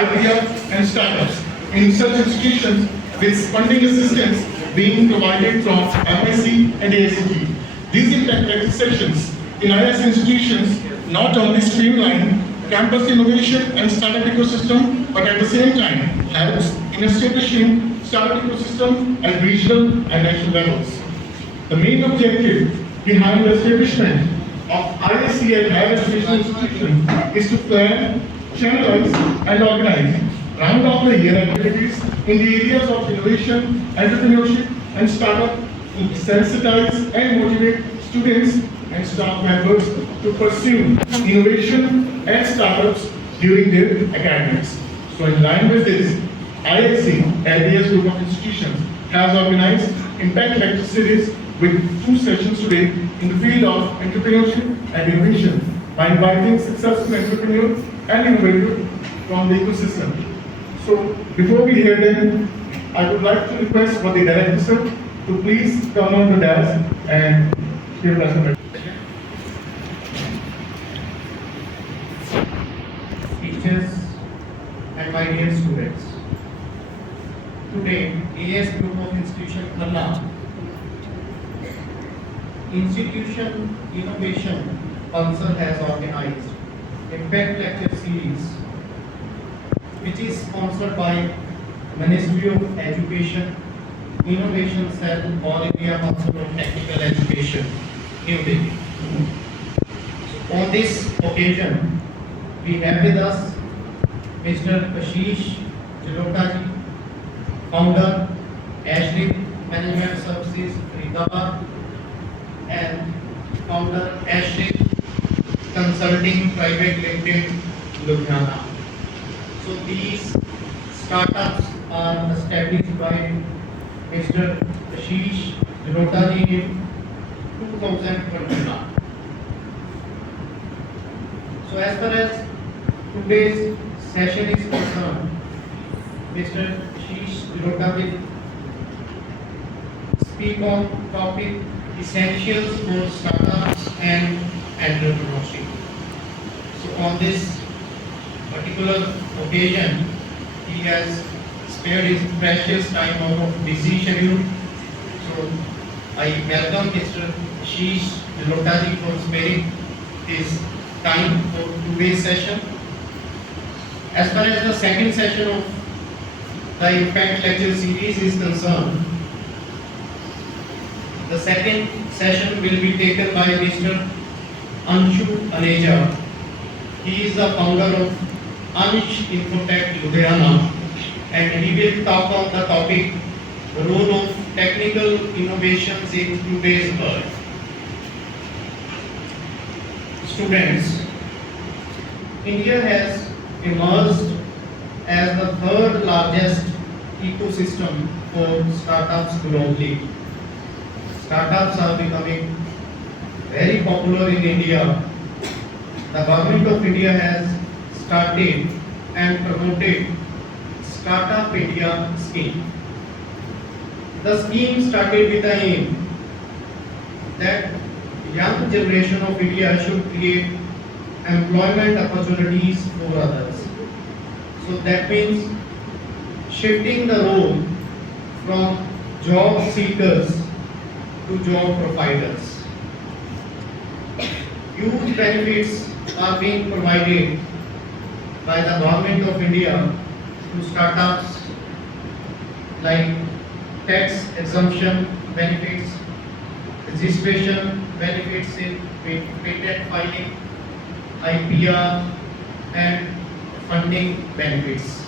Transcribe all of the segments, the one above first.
ideas and startups in such institutions with funding assistance being provided from MIC and AICT. These interactive sessions in IIS institutions not only streamline campus innovation and startup ecosystem, but at the same time helps in establishing startup ecosystem at regional and national levels. The main objective behind the establishment of IISc and higher education institutions is to plan, channelize, and organize round-of-the-year activities in the areas of innovation, entrepreneurship, and startup to sensitize and motivate students and staff members to pursue innovation and startups during their academics. So in line with this, IISc, LBS Group of Institutions, has organized Impact Lecture Series with 2 sessions today in the field of entrepreneurship and innovation by inviting successful entrepreneurs and innovators from the ecosystem. So before we hear them, I would like to request for the director sir to please come on the dais and give us a teachers and my dear students. Today, AS Group of Institution Khanna Institution Innovation Council has organized Impact Lecture Series, which is sponsored by Ministry of Education, Innovation Cell, All India Council of Technical Education, New Delhi. On this occasion, we have with us Mr. Ashish Jalota ji, founder, Ashrik Management Services, Faridabad, and founder, Ashrik Consulting Private Limited, Ludhiana. So these startups are established by Mr. Ashish Jalota ji in 2021. So as far as today's session is concerned, Mr. Ashish Jalota will speak on topic essentials for startups and entrepreneurship. So on this particular occasion, he has spared his precious time out of busy schedule. So I welcome Mr. Ashish Jalota ji for sparing his time for today's session. As far as the second session of the Impact Lecture Series is concerned, the second session will be taken by Mr. Anshu Aneja. He is the founder of Ansh Infotech Ludhiana, and he will talk on the topic, the role of technical innovations in today's world. Students, India has emerged as the third largest ecosystem for startups globally. Startups are becoming very popular in India. The government of India has started and promoted Startup India scheme. The scheme started with the aim that young generation of India should create employment opportunities for others. So that means shifting the role from job seekers to job providers. Huge benefits are being provided by the government of India to startups like tax exemption benefits, registration benefits in patent filing, IPR, and funding benefits.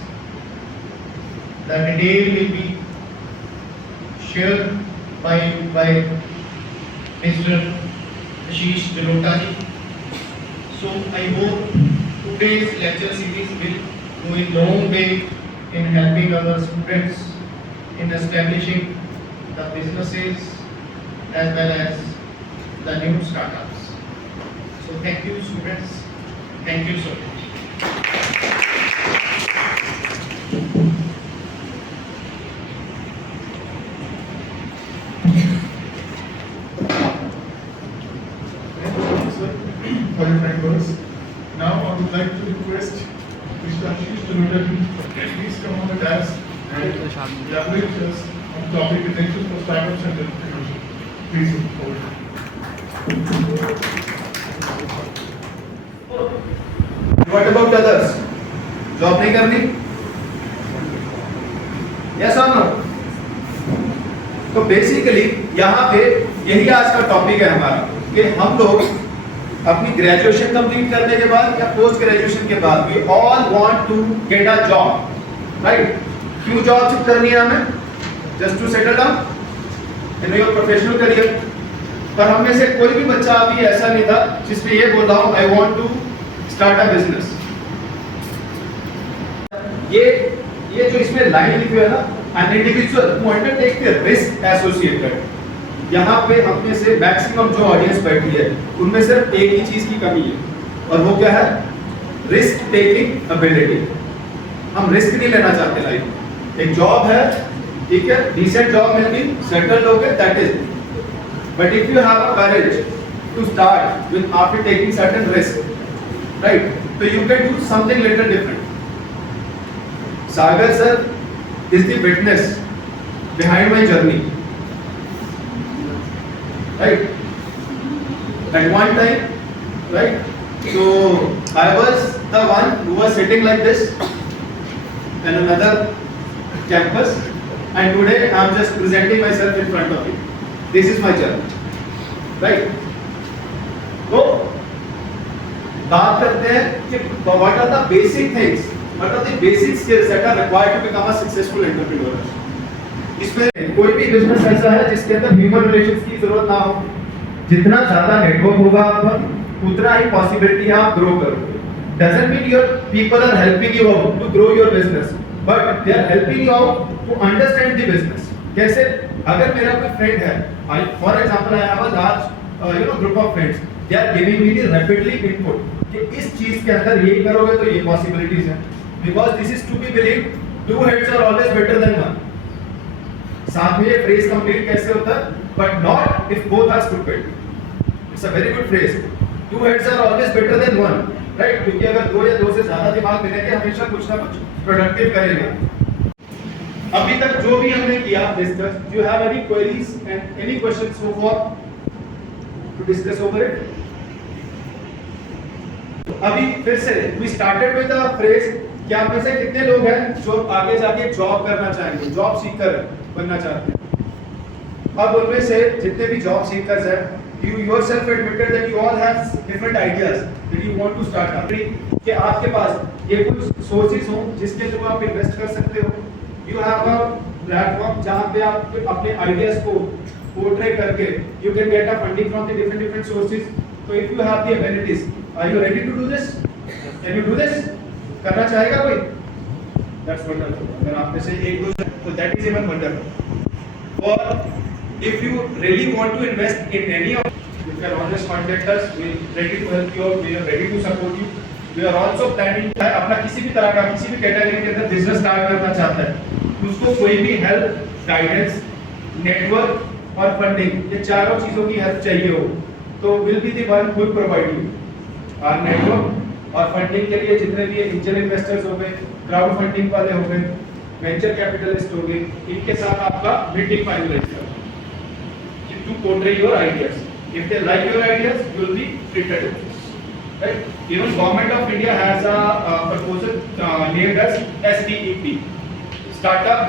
The detail will be shared by Mr. Ashish Jalota ji. So I hope today's lecture series will go a long way in helping our students in establishing the businesses as well as the new startups. So thank you, students. Thank you so much. for your kind words. Now I would like to request Mr. Ashish Mr. Notabi, please come on the desk and elaborate us on the topic essential for startups and entrepreneurship. Please move forward. What about others? Job नहीं करनी? Yes or no? तो basically यहाँ पे यही आज का topic है हमारा कि हम लोग अपनी ग्रेजुएशन कंप्लीट करने के बाद या पोस्ट ग्रेजुएशन के बाद we all want to get a job, right? क्यों जॉब करनी है हमें? Just to settle down in your professional career. पर हम में से कोई भी बच्चा अभी ऐसा नहीं था जिसने ये बोला हो I want to start a business. ये जो इसमें लाइन लिखी है ना, an individual who undertake the risk associated, यहाँ पे हम में से मैक्सिमम जो ऑडियंस बैठी है उनमें सिर्फ एक ही चीज की कमी है और वो क्या है? Risk taking ability. हम रिस्क नहीं लेना चाहते लाइफ में। एक जॉब है, ठीक है, डिसेंट जॉब मिल गई, सेटल हो गए, that is. But if you have a courage to start with after taking certain risk, right, तो you can do something little different. Sagar sir is the witness behind my journey, right? At one time, right, so I was the one who was sitting like this in another campus, and today I am just presenting myself in front of you. This is my journey, right? So बात करते हैं कि what are the basic things, what are the basic skills that are required to become a successful entrepreneur? इसमें कोई भी business ऐसा है जिसके अंदर ह्यूमन रिलेशंस की जरूरत ना हो। जितना ज्यादा नेटवर्क होगा आपका उतना ही पॉसिबिलिटी है आप ग्रो करोगे। Doesn't mean your people are helping you out to grow your business, but they are helping you out to understand the business. कैसे? अगर मेरा कोई फ्रेंड है, I for example I have a large group of friends, they are giving me the rapidly input कि इस चीज के अंदर ये करोगे तो ये पॉसिबिलिटीज हैं। Because this is to be believed, two heads are always better than one. साथ में ये phrase complete कैसे होता है? But not if both are stupid. It's a very good phrase. Two heads are always better than one, right? क्योंकि अगर दो या दो से ज़्यादा दिमाग मिलेंगे हमेशा कुछ ना कुछ productive करेंगे। अभी तक जो भी हमने किया discuss, do you have any queries and any questions so far to discuss over it? अभी फिर से we started with the phrase कि आप में से कितने लोग हैं जो आगे जाके जॉब करना चाहेंगे, जॉब सीकर बनना चाहते हैं? अब उनमें से जितने भी जॉब सीकर्स हैं, you yourself admitted that you all have different ideas that you want to start up, कि आपके पास ये कुछ सोर्सेज हो जिसके थ्रू आप इन्वेस्ट कर सकते हो। You have a platform जहाँ पे आप अपने आइडियाज को पोर्ट्रे करके you can get a funding from the different sources. So if you have the abilities, are you ready to do this? Can you do this? करना चाहेगा कोई? That's wonderful. अगर आप में से एक दो तो that is even wonderful. Or if you really want to invest in any of, you can always contact us. We are ready to help you out. We are ready to support you. We are also planning अपना किसी भी तरह का किसी भी category के अंदर business start करना चाहता है, उसको कोई भी हेल्प, गाइडेंस, नेटवर्क और फंडिंग, ये चारों चीजों की हेल्प चाहिए हो तो will be the one who will provide you. Our network और फंडिंग के लिए जितने भी एंजल इन्वेस्टर्स हो गए, क्राउड फंडिंग वाले हो गए, वेंचर कैपिटलिस्ट हो गए, इनके साथ आपका मीटिंग फाइनलाइज करो to portray your ideas. If they like your ideas you will be treated with this, right? Even government of India has a proposal named as STEP, startup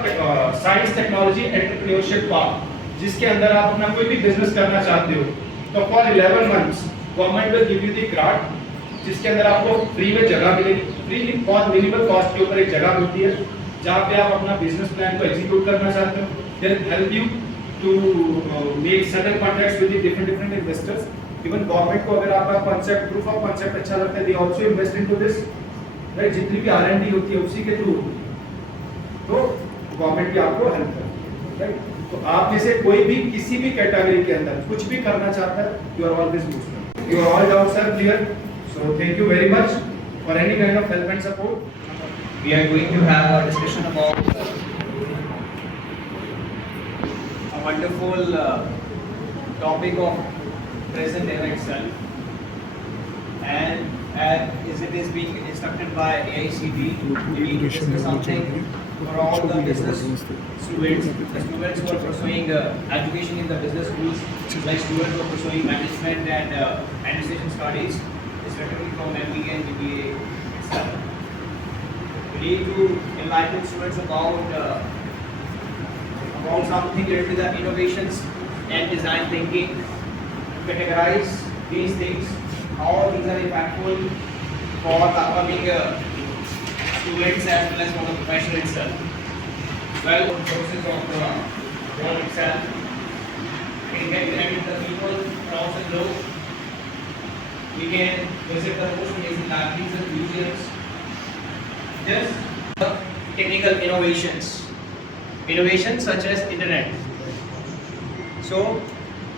science technology entrepreneurship park, जिसके अंदर आप अपना कोई भी business करना चाहते हो तो for 11 months government will give you the grant, जिसके अंदर आपको फ्री में जगह मिलेगी, फ्री कॉस्ट, मिनिमल कॉस्ट के ऊपर एक जगह मिलती है जहाँ पे आप अपना बिजनेस प्लान को एग्जीक्यूट करना चाहते हो। Then help you to make certain contracts with different investors. Even government को अगर आपका कांसेप्ट, प्रूफ ऑफ कांसेप्ट अच्छा लगता है, they also invest into this, right? जितनी भी R&D होती है उसी के थ्रू तो गवर्नमेंट भी आपको हेल्प करती है, राइट? तो आप में से कोई भी किसी भी कैटेगरी के अंदर कुछ भी करना चाहता है, you are always useful. Your all doubts are clear? So thank you very much for any kind of help and support. We are going to have a discussion about a wonderful topic of present era itself, and as it is being instructed by AICD, we need to discuss something for all the business students, the students who are pursuing education in the business schools, like students who are pursuing management and administration studies, especially from MBA and BBA itself. We need to enlighten students about something related to the innovations and design thinking, categorize these things, how these are impactful for the upcoming students as well as for the profession itself. Well, sources of the world itself, we can get connected with the people across the globe. We can visit the most amazing libraries and museums. Just the technical innovations such as internet. So,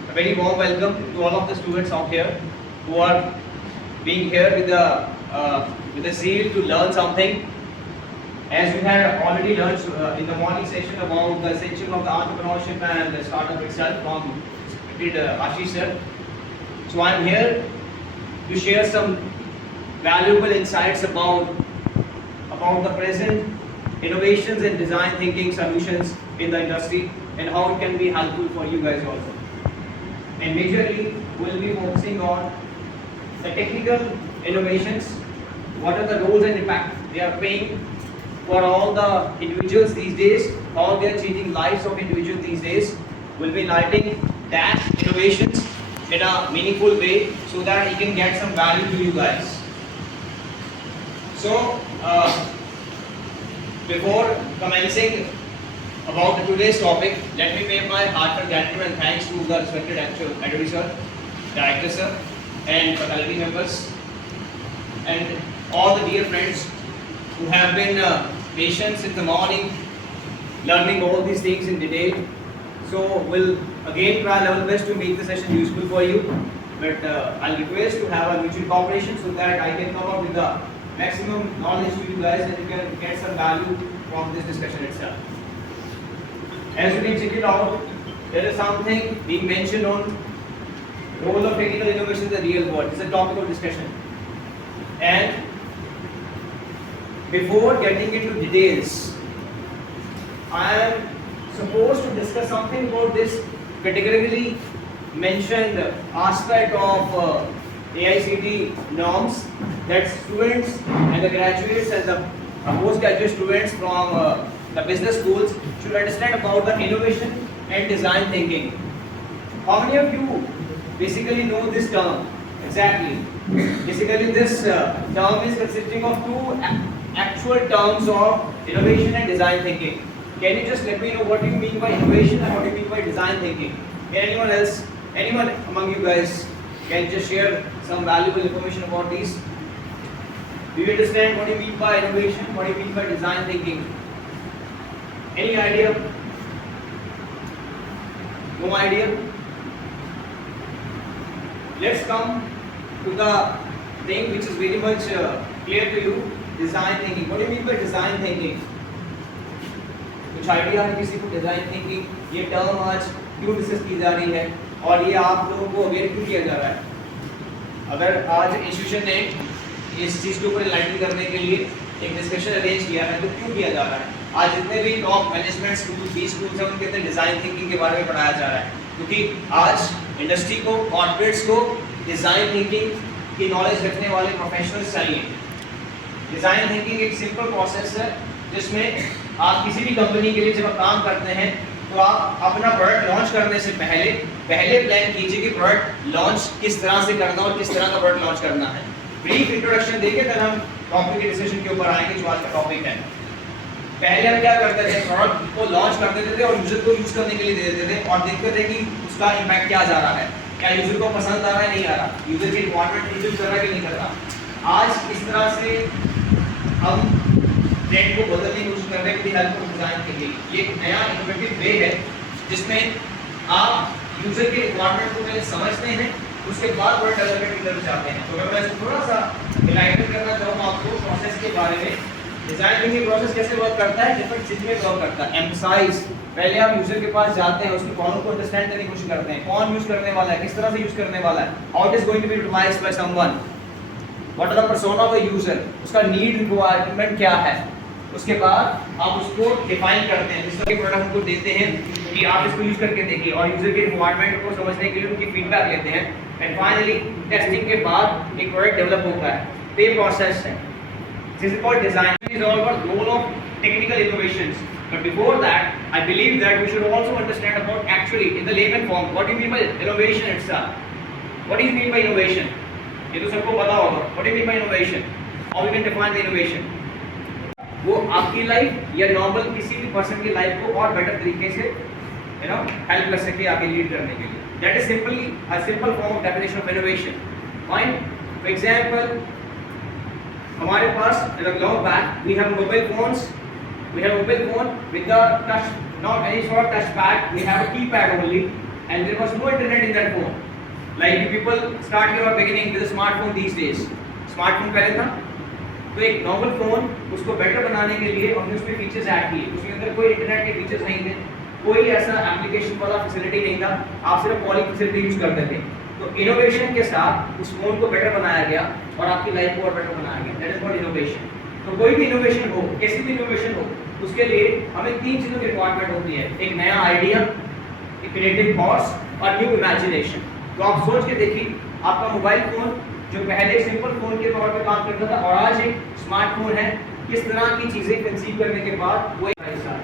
a very warm welcome to all of the students out here who are being here with the zeal to learn something. As we had already learned in the morning session about the essential of the entrepreneurship and the startup itself from Ashish sir. So I am here to share some valuable insights about the present innovations and design thinking solutions in the industry and how it can be helpful for you guys also. And majorly we will be focusing on the technical innovations, what are the roles and impact they are playing for all the individuals these days, how they are changing lives of individuals these days. We'll be enlightening that innovations in a meaningful way so that it can get some value to you guys. So, before commencing about today's topic, let me pay my heartfelt gratitude and thanks to the respected editor sir, director sir, and faculty members, and all the dear friends who have been patient since the morning, learning all these things in detail. So we'll again try our best to make the session useful for you. But I'll request to have a mutual cooperation so that I can come up with the maximum knowledge to you guys and you can get some value from this discussion itself. As you can check it out, there is something being mentioned on role of technical innovation in the real world. It's a topic of discussion. And before getting into details, I am supposed to discuss something about this categorically mentioned aspect of AICD norms that students and the graduates and the postgraduate students from the business schools should understand about the innovation and design thinking. How many of you basically know this term? Exactly. Basically this term is consisting of two actual terms of innovation and design thinking. Can you just let me know what do you mean by innovation and what do you mean by design thinking? Can anyone among you guys can just share some valuable information about these? Do you understand what do you mean by innovation? What do you mean by design thinking? Any idea? No idea? Let's come to the thing which is very much clear to you. Design thinking. What do you mean by design thinking? कुछ idea है किसी को design thinking ये term आज क्यों discuss की जा रही है और ये आप लोगों को अवेयर क्यों किया जा रहा है? अगर आज इंस्टीट्यूशन ने इस चीज के ऊपर एनलाइटन करने के लिए एक डिस्कशन अरेंज किया है तो क्यों किया जा रहा है? आज जितने भी टॉप मैनेजमेंट स्कूल 20 स्कूल्स हैं उनके अंदर डिजाइन थिंकिंग के बारे में पढ़ाया जा रहा है क्योंकि आज इंडस्ट्री को कॉर्पोरेट्स को डिजाइन थिंकिंग की नॉलेज रखने वाले प्रोफेशनल्स चाहिए। डिजाइन थिंकिंग एक सिंपल प्रोसेस है जिसमें आप किसी भी कंपनी के लिए जब आप काम करते हैं तो आप अपना प्रोडक्ट लॉन्च करने से पहले प्लान कीजिए कि प्रोडक्ट लॉन्च किस तरह से करना और किस तरह का प्रोडक्ट लॉन्च करना है। ब्रीफ इंट्रोडक्शन देके फिर हम टॉपिक के डिस्कशन के ऊपर आएंगे जो आज का टॉपिक है। पहले हम क्या करते थे, प्रोडक्ट को लॉन्च कर देते थे और यूजर को यूज करने के लिए दे देते थे और देखते थे कि उसका इम्पैक्ट क्या जा रहा है, क्या यूजर को पसंद आ रहा है नहीं आ रहा, यूजर की रिक्वायरमेंट यूज कर रहा है कि नहीं कर रहा। आज इस तरह से हम ट्रेंड को बदलने की कोशिश कर रहे हैं कि हेल्प ऑफ डिजाइन के लिए। ये एक नया इनोवेटिव वे है जिसमें आप यूजर की रिक्वायरमेंट को पहले समझते हैं उसके बाद प्रोडक्ट डेवलपमेंट की तरफ जाते हैं। तो मैं थोड़ा सा इलाइट करना चाहूँगा आपको प्रोसेस के बारे में। डिजाइन थिंकिंग प्रोसेस कैसे वर्क करता है, डिफरेंट चीज में वर्क करता है। एम्फसाइज, पहले आप यूजर के पास जाते हैं, उसके प्रॉब्लम को अंडरस्टैंड करने की कोशिश करते हैं, कौन यूज करने वाला है, किस तरह से यूज करने वाला है, how it is going to be utilized by someone. What are the persona of the user, उसका नीड रिक्वायरमेंट क्या है, उसके बाद आप उसको डिफाइन करते हैं। जिस तरह के प्रोडक्ट हमको देते हैं कि आप इसको यूज करके देखिए और यूजर के रिक्वायरमेंट को समझने के लिए उनकी फीडबैक लेते हैं एंड फाइनली टेस्टिंग के बाद एक प्रोडक्ट डेवलप होता है। तो ये प्रोसेस है। This is called design is all about role of technical innovations. But before that, I believe that we should also understand about actually in the layman form what do you mean by innovation itself. What do you mean by innovation? ये तो सबको पता होगा. What do you mean by innovation? How we can define the innovation? वो आपकी life या normal किसी भी पर्सन की लाइफ को और बेटर तरीके से हेल्प कर सके आगे लीड करने के लिए. That is simply a simple form of definition of innovation. Fine. For example, हमारे पास long back we have mobile phones. We have a mobile phone with the touch, not any sort of touchpad. We have a keypad only, and there was no internet in that phone. Like people start your beginning with a smartphone these days. Smartphone पहले था, तो एक normal phone उसको better बनाने के लिए हमने उसमें फीचर्स ऐड किए. उसके अंदर कोई इंटरनेट के फीचर्स नहीं थे, कोई ऐसा एप्लीकेशन वाला फैसिलिटी नहीं था, आप सिर्फ कॉलिंग फैसिलिटी यूज करते थे. तो इनोवेशन के साथ उस फोन को बेटर बनाया गया और आपकी लाइफ को और बेटर बनाया गया. That is called innovation. तो कोई भी इनोवेशन हो, कैसी भी इनोवेशन हो, उसके लिए हमें तीन चीजों की रिक्वायरमेंट होती है. एक नया आइडिया, एक क्रिएटिव थॉट्स और न्यू इमेजिनेशन. तो आप सोच के देखिए, आपका मोबाइल फोन जो पहले सिंपल फोन के तौर पे काम करता था और आज एक स्मार्टफोन है, किस तरह की चीजें कंसीव करने के बाद वो एक हिस्सा.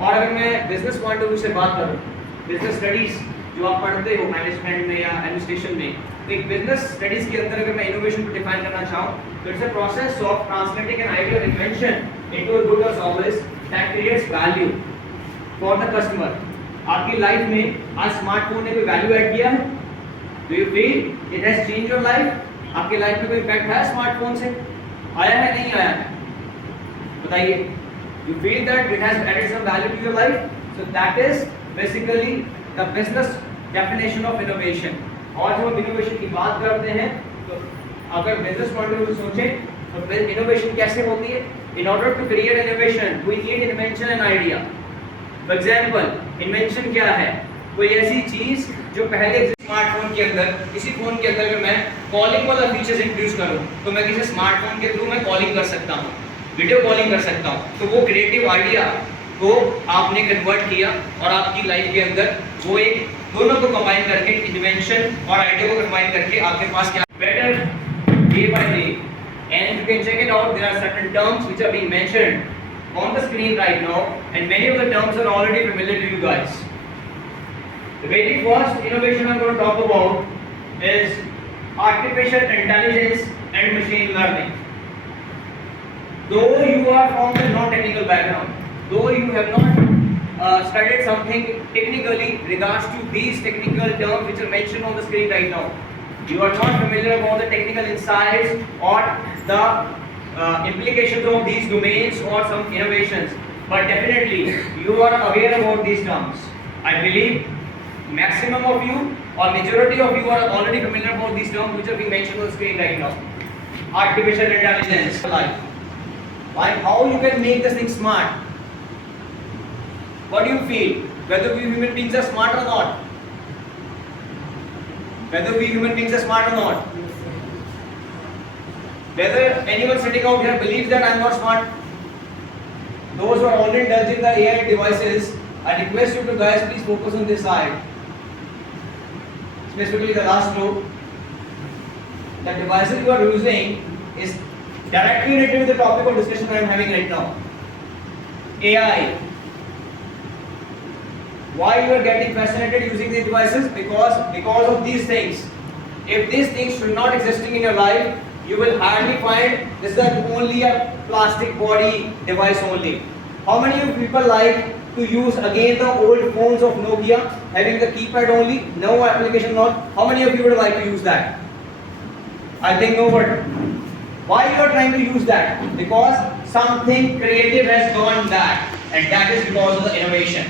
और अगर मैं बिजनेस पॉइंट ऑफ व्यू से बात करूं, बिजनेस स्टडीज जो आप पढ़ते हो मैनेजमेंट में या एडमिनिस्ट्रेशन में, तो एक बिजनेस स्टडीज के अंदर अगर मैं इनोवेशन को डिफाइन करना चाहूं तो it's a process of translating an idea और इन्वेंशन इनटू अ गुड और service that creates value for the customer. आपकी लाइफ में आज स्मार्टफोन ने कोई वैल्यू ऐड किया है? Do you feel it has changed your life? आपकी लाइफ में कोई इम्पैक्ट है स्मार्टफोन से? आया है, नहीं आया है? बताइए. You feel that it has added some value to your life? So that is basically the business definition of innovation. और जब हम इनोवेशन की बात करते हैं तो अगर बिजनेस पॉइंट ऑफ व्यू से सोचें तो इनोवेशन कैसे होती है? In order to create innovation we need invention and idea. For example, invention क्या है? कोई ऐसी चीज जो पहले स्मार्टफोन के अंदर, किसी फोन के अंदर अगर मैं कॉलिंग वाला फीचर्स इंट्रोड्यूस करूं तो मैं किसी स्मार्टफोन के थ्रू मैं कॉलिंग कर सकता हूं, वीडियो कॉलिंग कर सकता हूं. तो वो क्रिएटिव आइडिया को आपने कन्वर्ट किया और आपकी लाइफ के अंदर वो एक दोनों को कंबाइन करके इन्वेंशन और आइडिया को कंबाइन करके आपके पास क्या better day by day. And you can check it out. There are certain terms which are being mentioned on the screen right now and many of the terms are already familiar to you guys. The very first innovation I'm going to talk about is artificial intelligence and machine learning. Though you are from a non-technical background, though you have not studied something technically regards to these technical terms which are mentioned on the screen right now, you are not familiar about the technical insights or the implications of these domains or some innovations, but definitely you are aware about these terms. I believe maximum of you or majority of you are already familiar about these terms which are being mentioned on the screen right now. Artificial intelligence, like how you can make this thing smart. What do you feel? Whether we human beings are smart or not? Whether we human beings are smart or not? Whether anyone sitting out here believes that I am not smart? Those who are already indulging the AI devices, I request you to guys please focus on this side. Specifically the last row. The devices you are using is directly related to the topic of discussion I am having right now. AI. Why you are getting fascinated using these devices? Because of these things. If these things should not existing in your life, you will hardly find this is only a plastic body device only. How many of people like to use again the old phones of Nokia having the keypad only, no application not? How many of you would like to use that? I think nobody. Why you are trying to use that? Because something creative has gone that, and that is because of the innovation.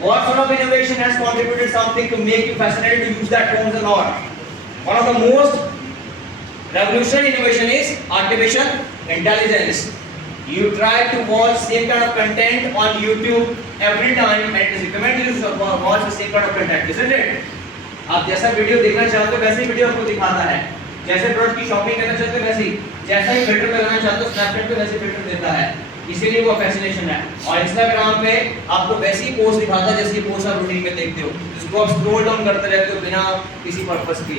What sort of innovation has contributed something to make you fascinated to use that phones and all? One of the most revolutionary innovation is artificial intelligence. You try to watch same kind of content on YouTube every time and it is recommended you to watch the same kind of content, isn't it? आप जैसा video देखना चाहते हो वैसे ही video आपको दिखाता है. जैसे प्रोडक्ट की शॉपिंग करना चाहते हो वैसे ही, जैसा ही फिल्टर लगाना चाहते हो स्नैपचैट पे वैसे फिल्टर देता है, इसीलिए वो फैसिनेशन है। और इंस्टाग्राम पे आपको वैसी ही पोस्ट दिखाता है जैसी पोस्ट आप रूटीन में देखते हो, जिसको आप स्क्रॉल डाउन करते रहते हो बिना किसी पर्पस के,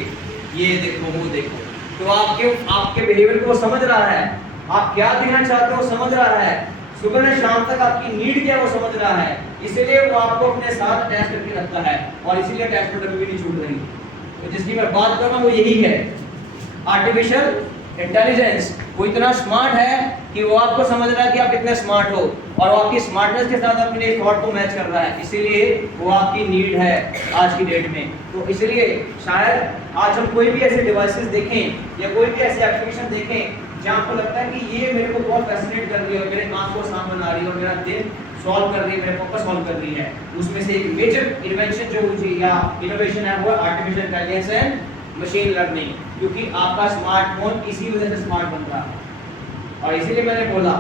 ये देखो वो देखो। तो आपके बिहेवियर को वो समझ रहा है, आप क्या देना चाहते हो समझ रहा है, सुबह से शाम तक आपकी नीड क्या है वो समझ रहा है, इसीलिए वो आपको अपने साथ अटैच करके रखता है और इसीलिए अटैचमेंट अभी भी नहीं छूट रही। तो जिसकी मैं बात कर रहा हूँ वो यही है, आर्टिफिशियल इंटेलिजेंस। वो इतना स्मार्ट है कि वो आपको समझ रहा है कि आप कितने स्मार्ट हो और वो आपकी स्मार्टनेस के साथ अपने थॉट को मैच कर रहा है, इसीलिए वो आपकी नीड है आज की डेट में। तो इसलिए शायद आज हम कोई भी ऐसे डिवाइसेस देखें या कोई भी ऐसे एप्लीकेशन देखें जहाँ आपको लगता है कि ये मेरे को बहुत फैसिनेट कर रही है और मेरे आंख को सामने बना रही है और मेरा दिन सॉल्व कर रही है, मेरे फोकस सॉल्व कर रही है, उसमें से एक मेजर इन्वेंशन जो हुई या इनोवेशन है वो artificial intelligence and machine learning. क्योंकि आपका स्मार्टफोन इसी वजह से स्मार्ट बन रहा है और इसीलिए मैंने बोला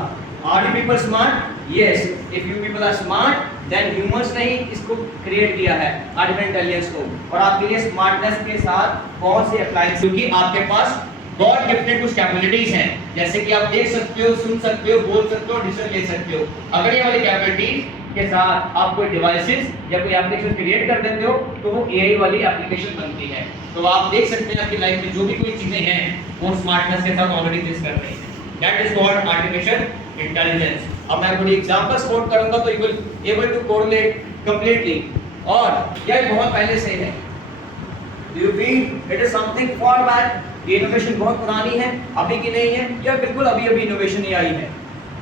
are you people smart, yes if you people are smart then humans ने ही इसको क्रिएट किया है आर्टिफिशियल इंटेलिजेंस को। और आपके लिए स्मार्टनेस के साथ बहुत से अप्लायंस, क्योंकि आपके पास गॉड गिफ्टेड कुछ कैपेबिलिटीज हैं, जैसे कि आप देख सकते हो, सुन सकते हो, बोल सकते हो, डिसीजन ले सकते हो। अगर ये वाली कैपेबिलिटीज के साथ आप कोई डिवाइसेस या कोई एप्लीकेशन क्रिएट कर देते हो तो वो एआई वाली एप्लीकेशन बनती है। तो आप देख सकते हैं आपकी लाइफ में जो भी कोई चीजें हैं वो स्मार्टनेस के साथ ऑलरेडी फेस कर रही हैं। That is called artificial intelligence. अब मैं थोड़ी एग्जांपल्स कोट करूंगा तो you will able to correlate completely. और यह बहुत पहले से है, do you feel it is something for back? ये इनोवेशन बहुत पुरानी है, अभी की नहीं है, या बिल्कुल अभी अभी इनोवेशन ही आई है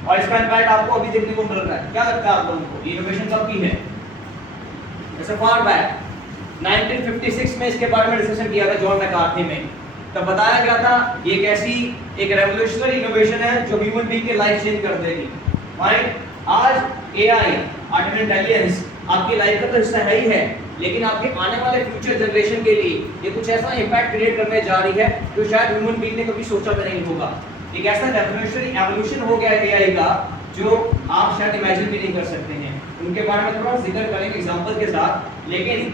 और इसका इम्पैक्ट आपको अभी देखने को मिल रहा है? क्या लगता है आप लोगों को, इनोवेशन कब की है? जैसे फार बैक 1956 में इसके बारे में डिस्कशन किया था जॉन मैकार्थी में। तब बताया गया था ये एक ऐसी एक रेवोल्यूशनरी इनोवेशन है जो ह्यूमन बीइंग की लाइफ चेंज कर देगी। फाइन, आज एआई आर्टिफिशियल इंटेलिजेंस आपकी लाइफ का तो हिस्सा है ही है, लेकिन आपके आने वाले फ्यूचर जनरेशन के लिए ये कुछ ऐसा इम्पैक्ट क्रिएट करने जा रही है जो शायद ह्यूमन बीइंग ने कभी सोचा भी नहीं होगा। एक ऐसा रेवोल्यूशनरी एवोल्यूशन हो गया है एआई का जो आप शायद इमेजिन भी नहीं कर सकते हैं। उनके बारे में थोड़ा जिक्र करेंगे एग्जांपल के साथ। लेकिन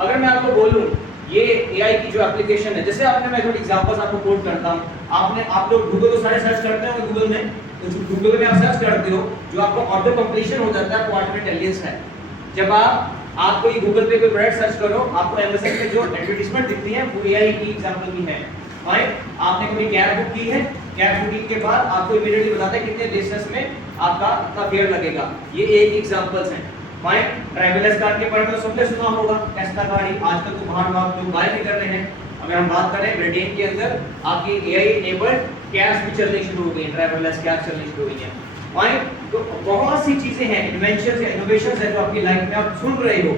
अगर मैं आपको बोलूं ये एआई की जो एप्लीकेशन है, जैसे आपने, मैं थोड़ी एग्जांपल्स आपको कोट करता हूं। आप लोग गूगल तो सारे सर्च करते हो गूगल में, तो गूगल में आप सर्च करते हो जो आपको ऑटो कंप्लीशन हो जाता है वो आर्टिफिशियल इंटेलिजेंस है। जब आपको ये गूगल पे कोई प्रोडक्ट सर्च करो, आपको अमेज़न पे जो एडवर्टाइजमेंट दिखती है वो एआई की एग्जांपल की है। फाइन, आपने कोई कैब बुक की है, कैब बुकिंग के बाद आपको इमीडिएटली बताता है कितने डिस्टेंस में आपका फेयर लगेगा। ये एक एग्जांपल्स हैं। फाइन, ट्रैवलर्स कार के बारे में तो सबने सुना होगा, टेस्ला गाड़ी आजकल तो बाहर लोग बाय भी कर रहे हैं। अगर हम बात करें ब्रिटेन के अंदर आपकी एआई इनेबल्ड कैब्स भी चलनी शुरू हो गई हैं, ट्रैवलर्स कैब चलनी शुरू हुई हैं। फाइन, तो बहुत सी चीजें हैं, इन्वेंशंस या इनोवेशंस है जो आपकी लाइफ में आप सुन रहे हो।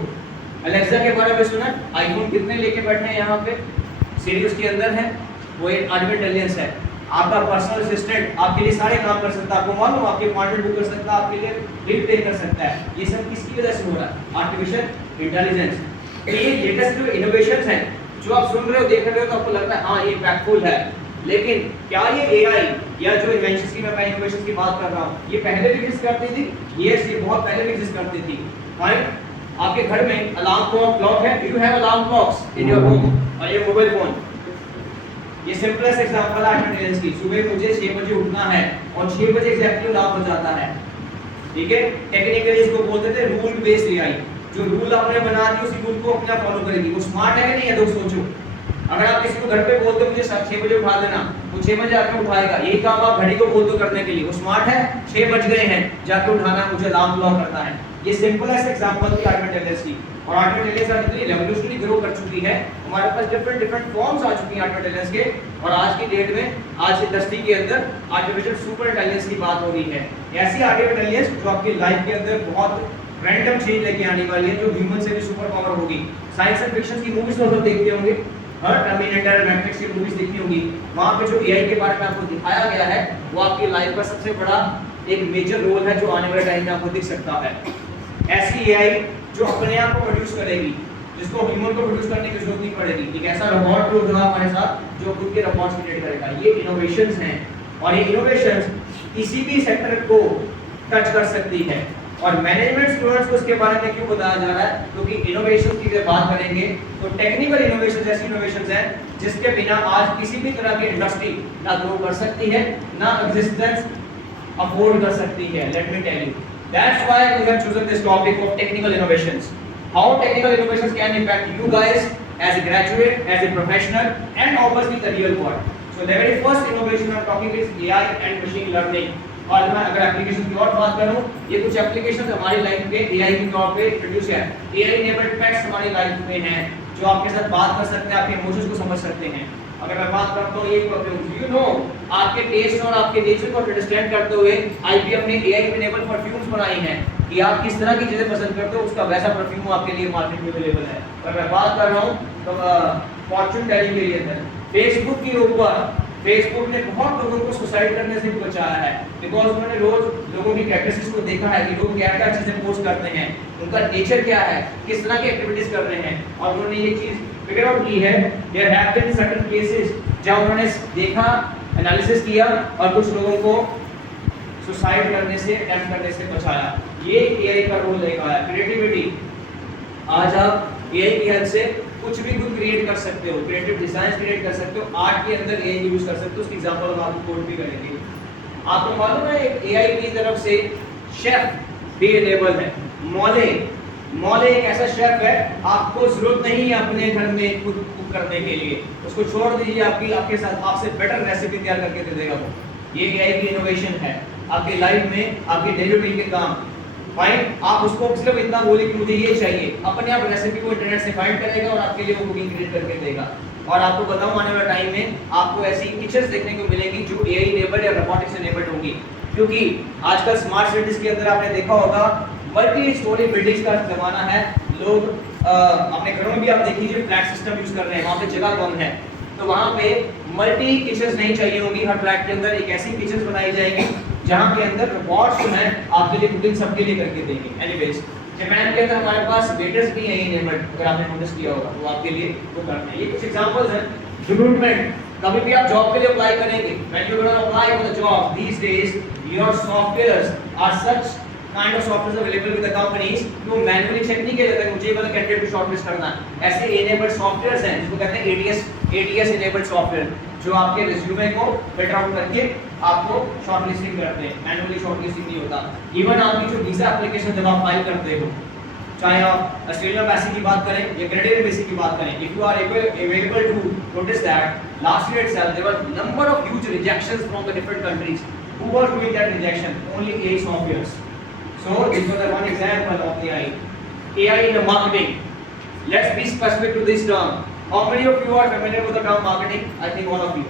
अलेक्सा के बारे में सुना, आईफोन कितने लेके बैठे हैं यहाँ पे, सिरी उसके अंदर है, वो एक आर्टिफिशियल इंटेलिजेंस है। आपका पर्सनल असिस्टेंट आपके लिए सारे काम कर सकता है, आपको मालूम, आपके अपॉइंटमेंट बुक कर सकता है, आपके लिए बिल पे कर सकता है। ये सब किसकी वजह से हो रहा है? Artificial intelligence. ये लेटेस्ट जो इनोवेशंस हैं जो आप सुन रहे हो, देख रहे हो, तो आपको लगता है हाँ ये इम्पैक्टफुल है। लेकिन क्या ये एआई या जो इन्वेंशंस की मैं इनोवेशंस की बात कर रहा हूँ ये पहले भी एग्जिस्ट करती थी? यस, ये बहुत पहले भी एग्जिस्ट करती थी। फाइन, आपके घर में अलार्म क्लॉक है, you have alarm clocks in your home, और ये मोबाइल फोन, ये सिंपलेस्ट एग्जांपल है इंटेलिजेंस की। सुबह मुझे 6 बजे उठना है और 6 बजे एग्जैक्टली अलार्म हो जाता है। ठीक है, टेक्निकली इसको बोलते थे रूल बेस्ड एआई। जो रूल आपने बना दिए उसी रूल को अपना फॉलो करेगी। वो स्मार्ट है कि नहीं है, दोस्त सोचो। अगर आप किसी को घर पे बोलते हो मुझे 6 बजे उठा देना, वो 6 बजे आके उठाएगा। यही काम आप घड़ी को बोल दो करने के लिए, वो स्मार्ट है, 6 बज गए हैं, जाके उठाना, मुझे अलार्म क्लॉक करना है। ये सिंपल है एग्जांपल थी आर्टिफिशियल इंटेलिजेंस की। और आर्टिफिशियल इंटेलिजेंस इतनी रेवोल्यूशनरी ग्रो कर चुकी है, हमारे पास डिफरेंट फॉर्म्स आ चुकी हैं आर्टिफिशियल इंटेलिजेंस के। और आज की डेट में आज इंडस्ट्री के अंदर आर्टिफिशियल सुपर इंटेलिजेंस की बात हो रही है। ऐसी आर्टिफिशियल इंटेलिजेंस जो आपकी लाइफ के अंदर बहुत रैंडम चेंज लेके आने वाली है, जो ह्यूमन से भी सुपर पावर होगी। साइंस एंड फिक्शन की मूवीज तो आप देखते होंगे, टर्मिनेटर, मैट्रिक्स की मूवीज देखी होगी, वहां पे जो एआई के बारे में आपको दिखाया गया है वो आपकी लाइफ का सबसे बड़ा एक मेजर रोल है जो आने वाले टाइम में आपको दिख सकता है। ऐसी एआई जो अपने आप को प्रोड्यूस करेगी, जिसको ह्यूमन को प्रोड्यूस करने की जरूरत नहीं पड़ेगी। एक ऐसा रोबोट होगा हमारे साथ जो खुद के रोबोट्स क्रिएट करेगा। ये इनोवेशंस हैं और ये इनोवेशंस किसी भी सेक्टर को टच कर सकती है। और मैनेजमेंट स्टूडेंट्स को इसके बारे में क्यों बताया जा रहा है, क्योंकि इनोवेशन की जब बात करेंगे तो टेक्निकल इनोवेशन ऐसी इनोवेशन हैं जिसके बिना आज किसी भी तरह की इंडस्ट्री ना ग्रो कर सकती है, ना एग्जिस्टेंस अफोर्ड कर सकती है. Let me tell you, that's why we have chosen this topic of technical innovations. How technical innovations can impact you guys as a graduate, as a professional, and obviously the real world. So the very first innovation I'm talking is AI and machine learning. और मैं अगर application की और बात करूं, ये कुछ application हमारी लाइफ में AI के तौर पे इंट्रोड्यूस है. AI enabled pets हमारी लाइफ में हैं जो आपके साथ बात कर सकते हैं, आपके इमोशंस को समझ सकते हैं. अगर मैं बात करता हूँ ये परफ्यूम, यू नो आपके टेस्ट और आपके नेचर को अंडरस्टैंड करते हुए IBM ने AI enabled परफ्यूम्स बनाई हैं कि आप किस तरह की चीजें पसंद करते हो, उसका वैसा परफ्यूम आपके लिए मार्केट में अवेलेबल है. अगर मैं बात कर रहा हूँ तो फॉर्च्यून टेलिंग के लिए फेसबुक की ऊपर फेसबुक ने बहुत लोगों को सुसाइड करने से भी बचाया है, बिकॉज उन्होंने रोज लोगों की कैरेक्टरिस्टिक्स को देखा है कि लोग क्या क्या चीजें पोस्ट करते हैं, उनका नेचर क्या है, किस तरह की एक्टिविटीज कर रहे हैं, और उन्होंने ये चीज फिगर आउट की है. There have been certain cases जहां उन्होंने देखा, एनालिसिस किया और कुछ लोगों को सुसाइड करने से, अटेम्प्ट करने से बचाया. ये एआई का रोल देखा है. क्रिएटिविटी, आज आप एआई की हेल्प से कुछ भी खुद क्रिएट कर सकते हो, क्रिएटिव डिजाइन क्रिएट कर सकते हो, आर्ट के अंदर एआई यूज कर सकते हो. उसकी एग्जांपल हम आपको कोड भी करेंगे. आपको मालूम है एक एआई की तरफ से शेफ भी अवेलेबल है. मौले एक ऐसा शेफ है, आपको जरूरत नहीं है अपने घर में खुद कुक करने के लिए, उसको छोड़ दीजिए, आपके साथ आपसे बेटर रेसिपी तैयार करके दे देगा वो. ये एआई की इनोवेशन है आपकी लाइफ में, आपके डेली रूटीन के काम. फाइन, आप उसको सिर्फ इतना बोले कि मुझे ये चाहिए, अपने आप रेसिपी को इंटरनेट से फाइंड करेगा और आपके लिए वो कुकिंग क्रिएट करके देगा. और आपको बताऊं आने वाले टाइम में आपको ऐसी किचन्स देखने को मिलेंगी जो एआई इनेबल्ड या रोबोटिक्स इनेबल्ड होंगी, क्योंकि आजकल स्मार्ट सिटीज के अंदर आपने देखा होगा मल्टी स्टोरी बिल्डिंग्स का जमाना है. लोग अपने घरों में भी आप देखिए फ्लैट सिस्टम यूज कर रहे हैं, वहाँ पे जगह कम है, तो वहाँ पे मल्टी किचन्स नहीं चाहिए होंगी. हर फ्लैट के अंदर एक ऐसी किचन्स बनाई जाएगी जहाँ के अंदर रोबोट्स जो हैं आपके लिए कुकिंग सबके लिए करके देंगे. एनीवेज, जापान के अंदर हमारे पास वेटर्स भी हैं इनेबल्ड, अगर आपने नोटिस किया होगा, वो आपके लिए वो करते हैं. ये कुछ एग्जांपल्स हैं. रिक्रूटमेंट, कभी भी आप जॉब के लिए अप्लाई करेंगे, when you gonna apply for the job these days, your softwares are such kind of software available with the companies, वो मैन्युअली चेक नहीं किया जाता है मुझे वाला कैंडिडेट को शॉर्टलिस्ट करना है. ऐसे इनेबल्ड सॉफ्टवेयर्स हैं जिसको कहते हैं ATS इनेबल्ड सॉफ्टवेयर, जो आपके रिज्यूमे को फिल्टर आउट करके आपको शॉर्टलिस्टिंग करते हैं. मैन्युअली शॉर्टलिस्टिंग नहीं होता. इवन आपकी जो वीजा एप्लीकेशन जब आप फाइल करते हो, चाहे आप ऑस्ट्रेलिया एम्बेसी की बात करें या कैनेडियन एम्बेसी की बात करें, if you are able to notice that last year itself there were number of huge rejections from the different countries. Who was doing that rejection? Only AI softwares. So this was one example of AI. AI in the marketing. Let's be specific to this term. How many of you are familiar with the term marketing? I think all of you.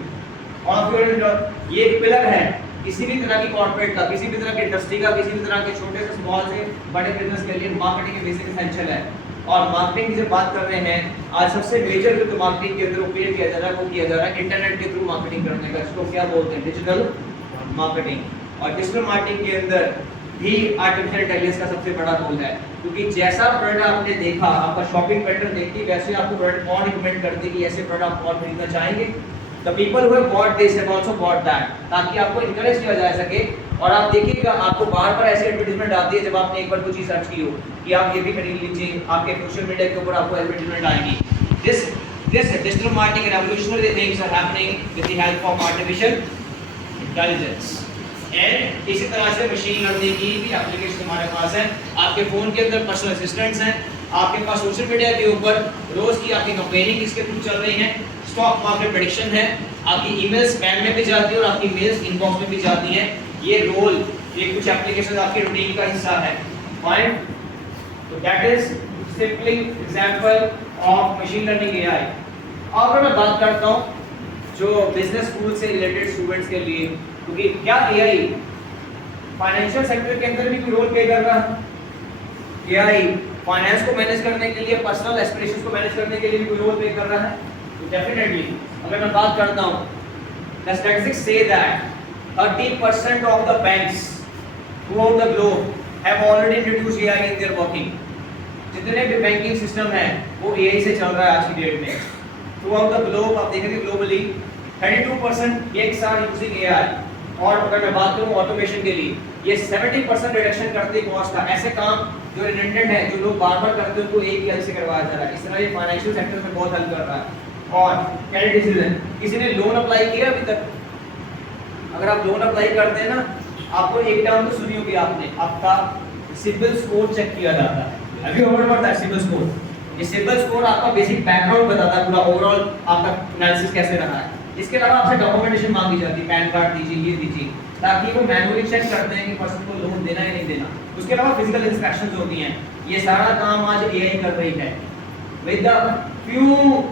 All of you are. ये एक pillar है किसी भी तरह की corporate का, किसी भी तरह की इंडस्ट्री का, किसी भी तरह के छोटे से स्मॉल से बड़े बिजनेस के लिए मार्केटिंग एक बेसिक एसेंशियल है. और मार्केटिंग की जब बात कर रहे हैं, आज सबसे मेजर जो मार्केटिंग के अंदर उपयोग किया जा रहा है वो किया जा रहा है इंटरनेट के थ्रू मार्केटिंग करने का, जिसको क्या बोलते हैं डिजिटल मार्केटिंग. और डिजिटल मार्केटिंग के अंदर भी आर्टिफिशियल इंटेलिजेंस का सबसे बड़ा रोल है, क्योंकि जैसा प्रोडक्ट आपने देखा, आपका शॉपिंग पैटर्न देखती, वैसे आपको प्रोडक्ट कौन रिकमेंड करती कि ऐसे प्रोडक्ट आप और खरीदना चाहेंगे. The people who have bought this have also bought that, ताकि आपको इनकरेज किया जा सके. और आप देखिएगा आपको बार बार ऐसी एडवर्टाइजमेंट आती है जब आपने एक बार कुछ चीज सर्च की हो कि आप ये भी खरीद लीजिए, आपके सोशल मीडिया के ऊपर आपको एडवर्टाइजमेंट आएगी. This digital marketing revolutionary things are happening with the help of artificial intelligence. And इसी तरह से मशीन लर्निंग की भी एप्लीकेशन हमारे पास है. आपके फोन के अंदर पर्सनल असिस्टेंट्स हैं, आपके पास सोशल मीडिया के ऊपर रोज की आपकी कंपेयरिंग इसके थ्रू चल रही है, स्टॉक मार्केट प्रेडिक्शन है, आपकी ईमेल स्पैम में भी जाती है और आपकी मेल्स इनबॉक्स में भी जाती हैं. ये रोल, ये कुछ एप्लीकेशन आपके रूटीन का हिस्सा है. फाइन, तो that is simply example of machine learning AI. अब मैं बात करता हूँ जो बिजनेस स्कूल से रिलेटेड स्टूडेंट्स के लिए, क्योंकि क्या एआई फाइनेंशियल सेक्टर के अंदर भी कोई रोल प्ले कर रहा है? एआई फाइनेंस को मैनेज करने के लिए, पर्सनल एस्पिरेशंस को मैनेज करने के लिए भी कोई रोल प्ले कर रहा है? तो डेफिनेटली अगर मैं बात करता हूँ, the statistics say that 30% of the banks throughout the globe have already introduced AI in their working. जितने भी बैंकिंग सिस्टम है वो एआई से चल रहा है आज की डेट में. थ्रूआउट द ग्लोब आप देखेंगे globally 32% banks are using AI. और अगर मैं बात करूं ऑटोमेशन के लिए, ये 70% रिडक्शन करते हैं कॉस्ट का। ऐसे काम जो रिडंडेंट है, जो लोग बार-बार करते हैं, उनको एक ही हल से करवाया जा रहा है। इस तरह ये फाइनेंशियल सेक्टर में बहुत हेल्प कर रहा है। और क्रेडिट डिसीजन, किसी ने लोन अप्लाई किया अभी तक? अगर आप लोन अप्लाई करते हैं ना, आपको एक टर्म तो सुनी होगी आपने, आपका सिबिल स्कोर चेक किया जाता है। अभी ओवर पड़ता है सिबिल स्कोर। ये सिबिल स्कोर आपका बेसिक बैकग्राउंड बताता है, पूरा ओवरऑल आपका एनालिसिस कैसे रहा है। इसके अलावा आपसे डॉक्यूमेंटेशन मांगी जाती है, पैन कार्ड दीजिए, ये दीजिए, ताकि वो मैन्युअली चेक करते हैं कि पर्सन को लोन देना है नहीं देना। उसके अलावा फिजिकल इंस्पेक्शंस होती हैं। ये सारा काम आज एआई कर रही है। With the few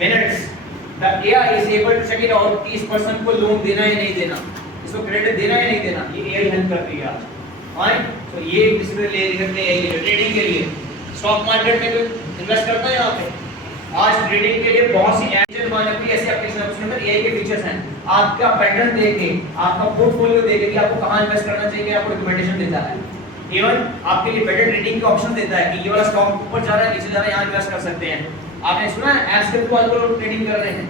minutes, the AI is able to check it out कि इस पर्सन को लोन देना है नहीं देना, इसको क्रेडिट देना है नहीं देना। ये एआई हेल्प कर रही है आज। फाइन, तो ये डिसीजन ले सकते हैं ट्रेडिंग के लिए। स्टॉक मार्केट में कोई इन्वेस्ट करता है यहाँ पे? आज ट्रेडिंग के लिए बहुत सी एजेंट माने भी ऐसे एप्लीकेशन है, उसके अंदर एआई के फीचर्स हैं। आपका पैटर्न देके, आपका पोर्टफोलियो देके कि आपको कहां इन्वेस्ट करना चाहिए, आपको रिकमेंडेशन देता है। इवन आपके लिए बेटर ट्रेडिंग के ऑप्शन देता है कि ये वाला स्टॉक ऊपर जा रहा है, नीचे जा रहा है, यहाँ इन्वेस्ट कर सकते हैं। आपने सुना है ऐप्स के थ्रू आजकल लोग ट्रेडिंग कर रहे हैं।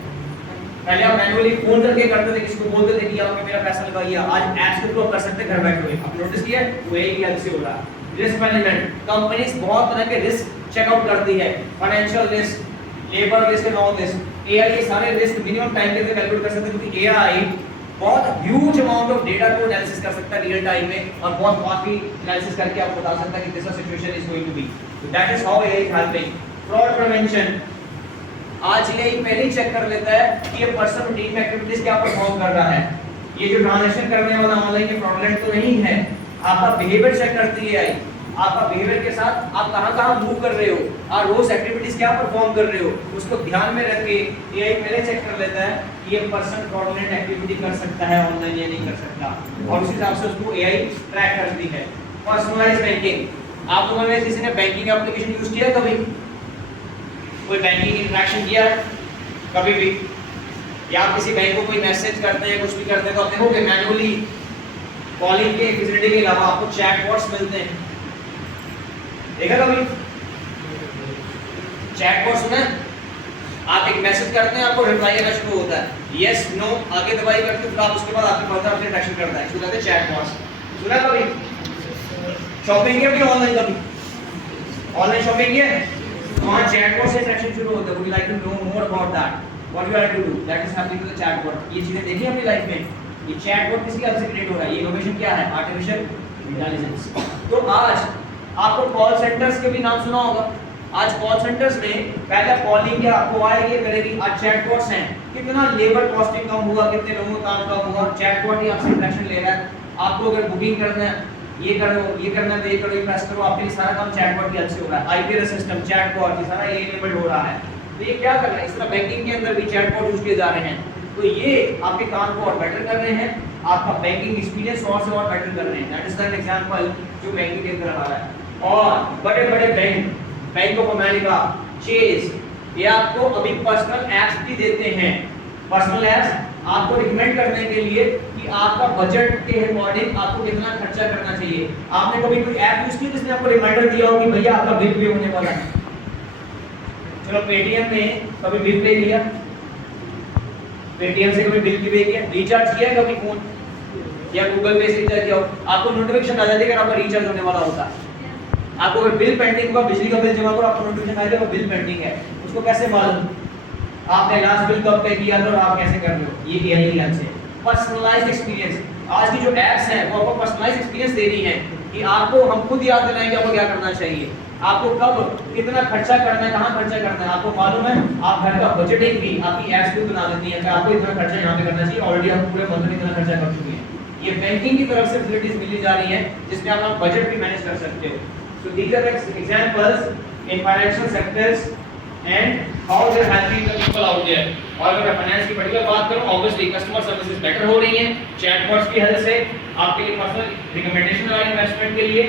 पहले आप मैन्युअली फोन करके करते थे, किसको बोलते थे कि यहाँ पे मेरा पैसा लगाइए। आज ऐप्स के थ्रू आप कर सकते हैं घर बैठे हुए। आप नोटिस किया है, वो एआई की हेल्प से हो रहा है। रिस्क मैनेजमेंट, कंपनीज बहुत तरह के रिस्क चेकआउट करती है, financial risk, labour risk and all this. AI ये सारे रिस्क मिनिमम टाइम के अंदर कैलकुलेट कर सकते हैं, क्योंकि एआई बहुत ह्यूज अमाउंट ऑफ डेटा को एनालिसिस कर सकता है रियल टाइम में, और बहुत काफी एनालिसिस करके आपको बता सकता है कि this situation is going to be. So that is how AI is helping. Fraud prevention, आज एआई पहले ही चेक कर लेता है कि ये पर्सन रूटीन में एक्टिविटीज क्या परफॉर्म कर रहा है। ये जो ट्रांजैक्शन करने वाला ऑनलाइन के फ्रॉडलेंट तो नहीं है, आपका बिहेवियर चेक करती है एआई। आपका बिहेवियर के साथ आप कहां-कहां मूव कर रहे हो, आप रोज एक्टिविटीज क्या परफॉर्म कर रहे हो, उसको ध्यान में रख के एआई पहले चेक कर लेता है कि ये पर्सन फ्रॉडलेंट एक्टिविटी कर सकता है ऑनलाइन या नहीं कर सकता, और उस हिसाब से उसको एआई ट्रैक करती है। पर्सनलाइज्ड बैंकिंग, आप लोगों में किसी ने बैंकिंग एप्लीकेशन यूज किया है कभी? कोई बैंकिंग इंटरेक्शन किया है कभी भी? या आप किसी बैंक को कोई मैसेज करते हैं, कुछ भी करते हैं, तो आप देखोगे मैन्युअली कॉलिंग के फैसिलिटी के अलावा आपको चैटबॉट्स मिलते हैं। देखा कभी चैटबॉट? सुना? आप एक मैसेज करते हैं, आपको रिप्लाई आना शुरू होता है, यस नो आगे दबाई करते हो, फिर आप उसके बाद आपके फर्दर अपने इंटरेक्शन करता है, इसको कहते हैं चैटबॉट्स। सुना कभी? शॉपिंग है भी ऑनलाइन, कभी ऑनलाइन शॉपिंग है, वहां चैटबॉट से इंटरेक्शन शुरू होता है। Would you like to know more about that, what you have to do, that is happening to the chatbot. ये चीजें देखी अपनी लाइफ में? ये चैटबॉट किसकी हेल्प से क्रिएट हो रहा है? ये इनोवेशन क्या है? Artificial intelligence. तो आज आपको कॉल सेंटर्स के भी नाम सुना होगा। आज कॉल सेंटर्स में पहले कॉलिंग या आपको आएगी करेगी, आज चैटबॉट्स हैं। कितना लेबर कॉस्टिंग कम हुआ, कितने लोगों का काम कम हुआ, चैटबॉट ही आपसे इंटरेक्शन ले रहा है। आपको अगर बुकिंग करना है, ये करो, ये करना है, ये करो, ये प्रेस करो, आपके लिए सारा काम चैटबॉट की हेल्प से हो रहा है। आईपीएस सिस्टम, चैटबॉट, ये सारा ये इनेबल्ड हो रहा है। तो ये क्या कर रहा है? इस तरह बैंकिंग के अंदर भी चैटबॉट यूज किए जा रहे हैं। तो ये आपके काम को और बेटर कर रहे हैं, आपका बैंकिंग एक्सपीरियंस और से और बेटर कर रहे हैं। दैट इज एन एग्जांपल जो बैंकिंग के अंदर आ रहा है। और बड़े-बड़े बैंक ऑफ अमेरिका, चेज, ये आपको अभी पर्सनल एप्स भी देते हैं। पर्सनल एप्स आपको रिकमेंड करने के लिए कि आपका बजट के अकॉर्डिंग आपको कितना खर्चा करना चाहिए। आपने कभी कोई ऐप यूज की जिसने आपको रिमाइंडर दिया हो कि भैया आपका बिल पे होने वाला है? चलो पेटीएम में कभी बिल पे किया? पेटीएम से कभी बिल पे किया? रिचार्ज किया कभी फोन या गूगल पे से रिचार्ज किया? आपको नोटिफिकेशन आ जाती है अगर आपका रिचार्ज होने वाला होता है। आपको अगर बिल पेंडिंग होगा, बिजली का बिल जमा करो, आपको नोटिफिकेशन आएगा वो बिल पेंडिंग है। उसको कैसे मालूम आपने लास्ट बिल कब पे किया था और आप कैसे कर रहे हो? ये एआई की हेल्प से। पर्सनलाइज्ड एक्सपीरियंस, आज की जो एप्स हैं वो आपको पर्सनलाइज्ड एक्सपीरियंस दे रही हैं कि आपको हम खुद याद दिलाएंगे आपको क्या करना चाहिए, आपको कब कितना खर्चा करना है, कहाँ खर्चा करना है। आपको मालूम है, आप घर का बजटिंग भी आपकी एप्स भी बना देती है कि आपको इतना खर्चा यहाँ पे करना चाहिए, ऑलरेडी आप पूरे मंथ में इतना खर्चा कर चुके हैं। ये बैंकिंग की तरफ से फैसिलिटीज मिली जा रही हैं जिसमें आप बजट भी मैनेज कर सकते हो। So these are examples in financial sectors and how they are helping the people out there. और अगर फाइनेंस की पर्टिकुलर बात करूं, ऑब्वियसली कस्टमर सर्विसेज बेटर हो रही हैं चैटबॉट्स की हेल्प से, आपके लिए पर्सनल रिकमेंडेशन आ रही है इन्वेस्टमेंट के लिए।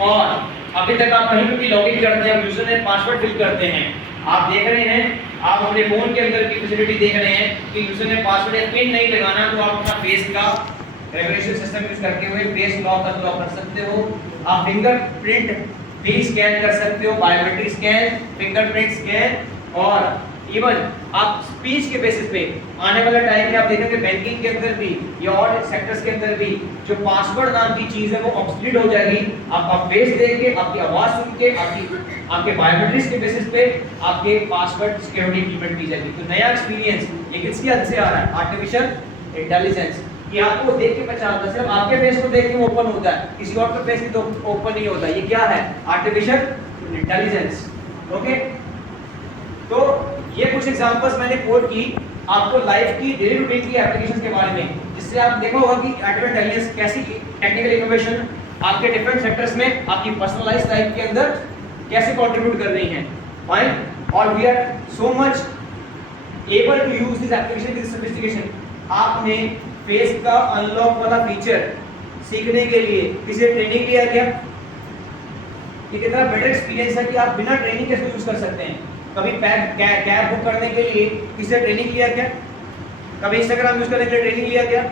और अभी तक आप कहीं भी लॉगिन करते हैं, यूजर नेम पासवर्ड फिल करते हैं, आप देख रहे हैं, आप अपने फोन के अंदर की फैसिलिटी देख रहे हैं कि यूजर नेम पासवर्ड या पिन नहीं लगाना, तो आप अपना फेस का रेगुलेशन सिस्टम यूज करके हुए फेस लॉक कर सकते हो। आप फिंगरप्रिंट भी स्कैन कर सकते हो, बायोमेट्रिक स्कैन, फिंगरप्रिंट स्कैन, और इवन आप स्पीच के बेसिस पे आने वाला टाइम में आप देखेंगे बैंकिंग के अंदर भी या और सेक्टर्स के अंदर भी जो पासवर्ड नाम की चीज है वो ऑब्सोलीट हो जाएगी। आपका फेस देख के, आपकी आवाज सुन के, आपके बायोमेट्रिक्स के बेसिस पे आपके पासवर्ड सिक्योरिटी इंप्लीमेंट की जाएगी। तो नया एक्सपीरियंस ये किसकी हद से आ रहा है? आर्टिफिशियल इंटेलिजेंस कि आपको देख के पहचानता, सिर्फ आपके फेस को देख के ओपन होता है, किसी और के फेस की तो ओपन नहीं होता। ये क्या है? Artificial intelligence. ओके, तो ये कुछ एग्जांपल्स मैंने कोट की आपको लाइफ की डेली रूटीन की एप्लीकेशंस के बारे में, जिससे आप देखा होगा कि आर्टिफिशियल इंटेलिजेंस कैसी टेक्निकल इनोवेशन आपके डिफरेंट सेक्टर्स में आपकी पर्सनलाइज्ड लाइफ के अंदर कैसे कंट्रीब्यूट कर रही हैं। फाइन, और we are so much able to use this application with sophistication. आपने फेस का अनलॉक वाला फीचर सीखने के लिए किसी से ट्रेनिंग लिया क्या? ये कितना बेटर एक्सपीरियंस है कि आप बिना ट्रेनिंग के इसको यूज कर सकते हैं। कभी कैब बुक करने के लिए किसी से ट्रेनिंग लिया क्या? कभी इंस्टाग्राम यूज करने के लिए ट्रेनिंग लिया क्या?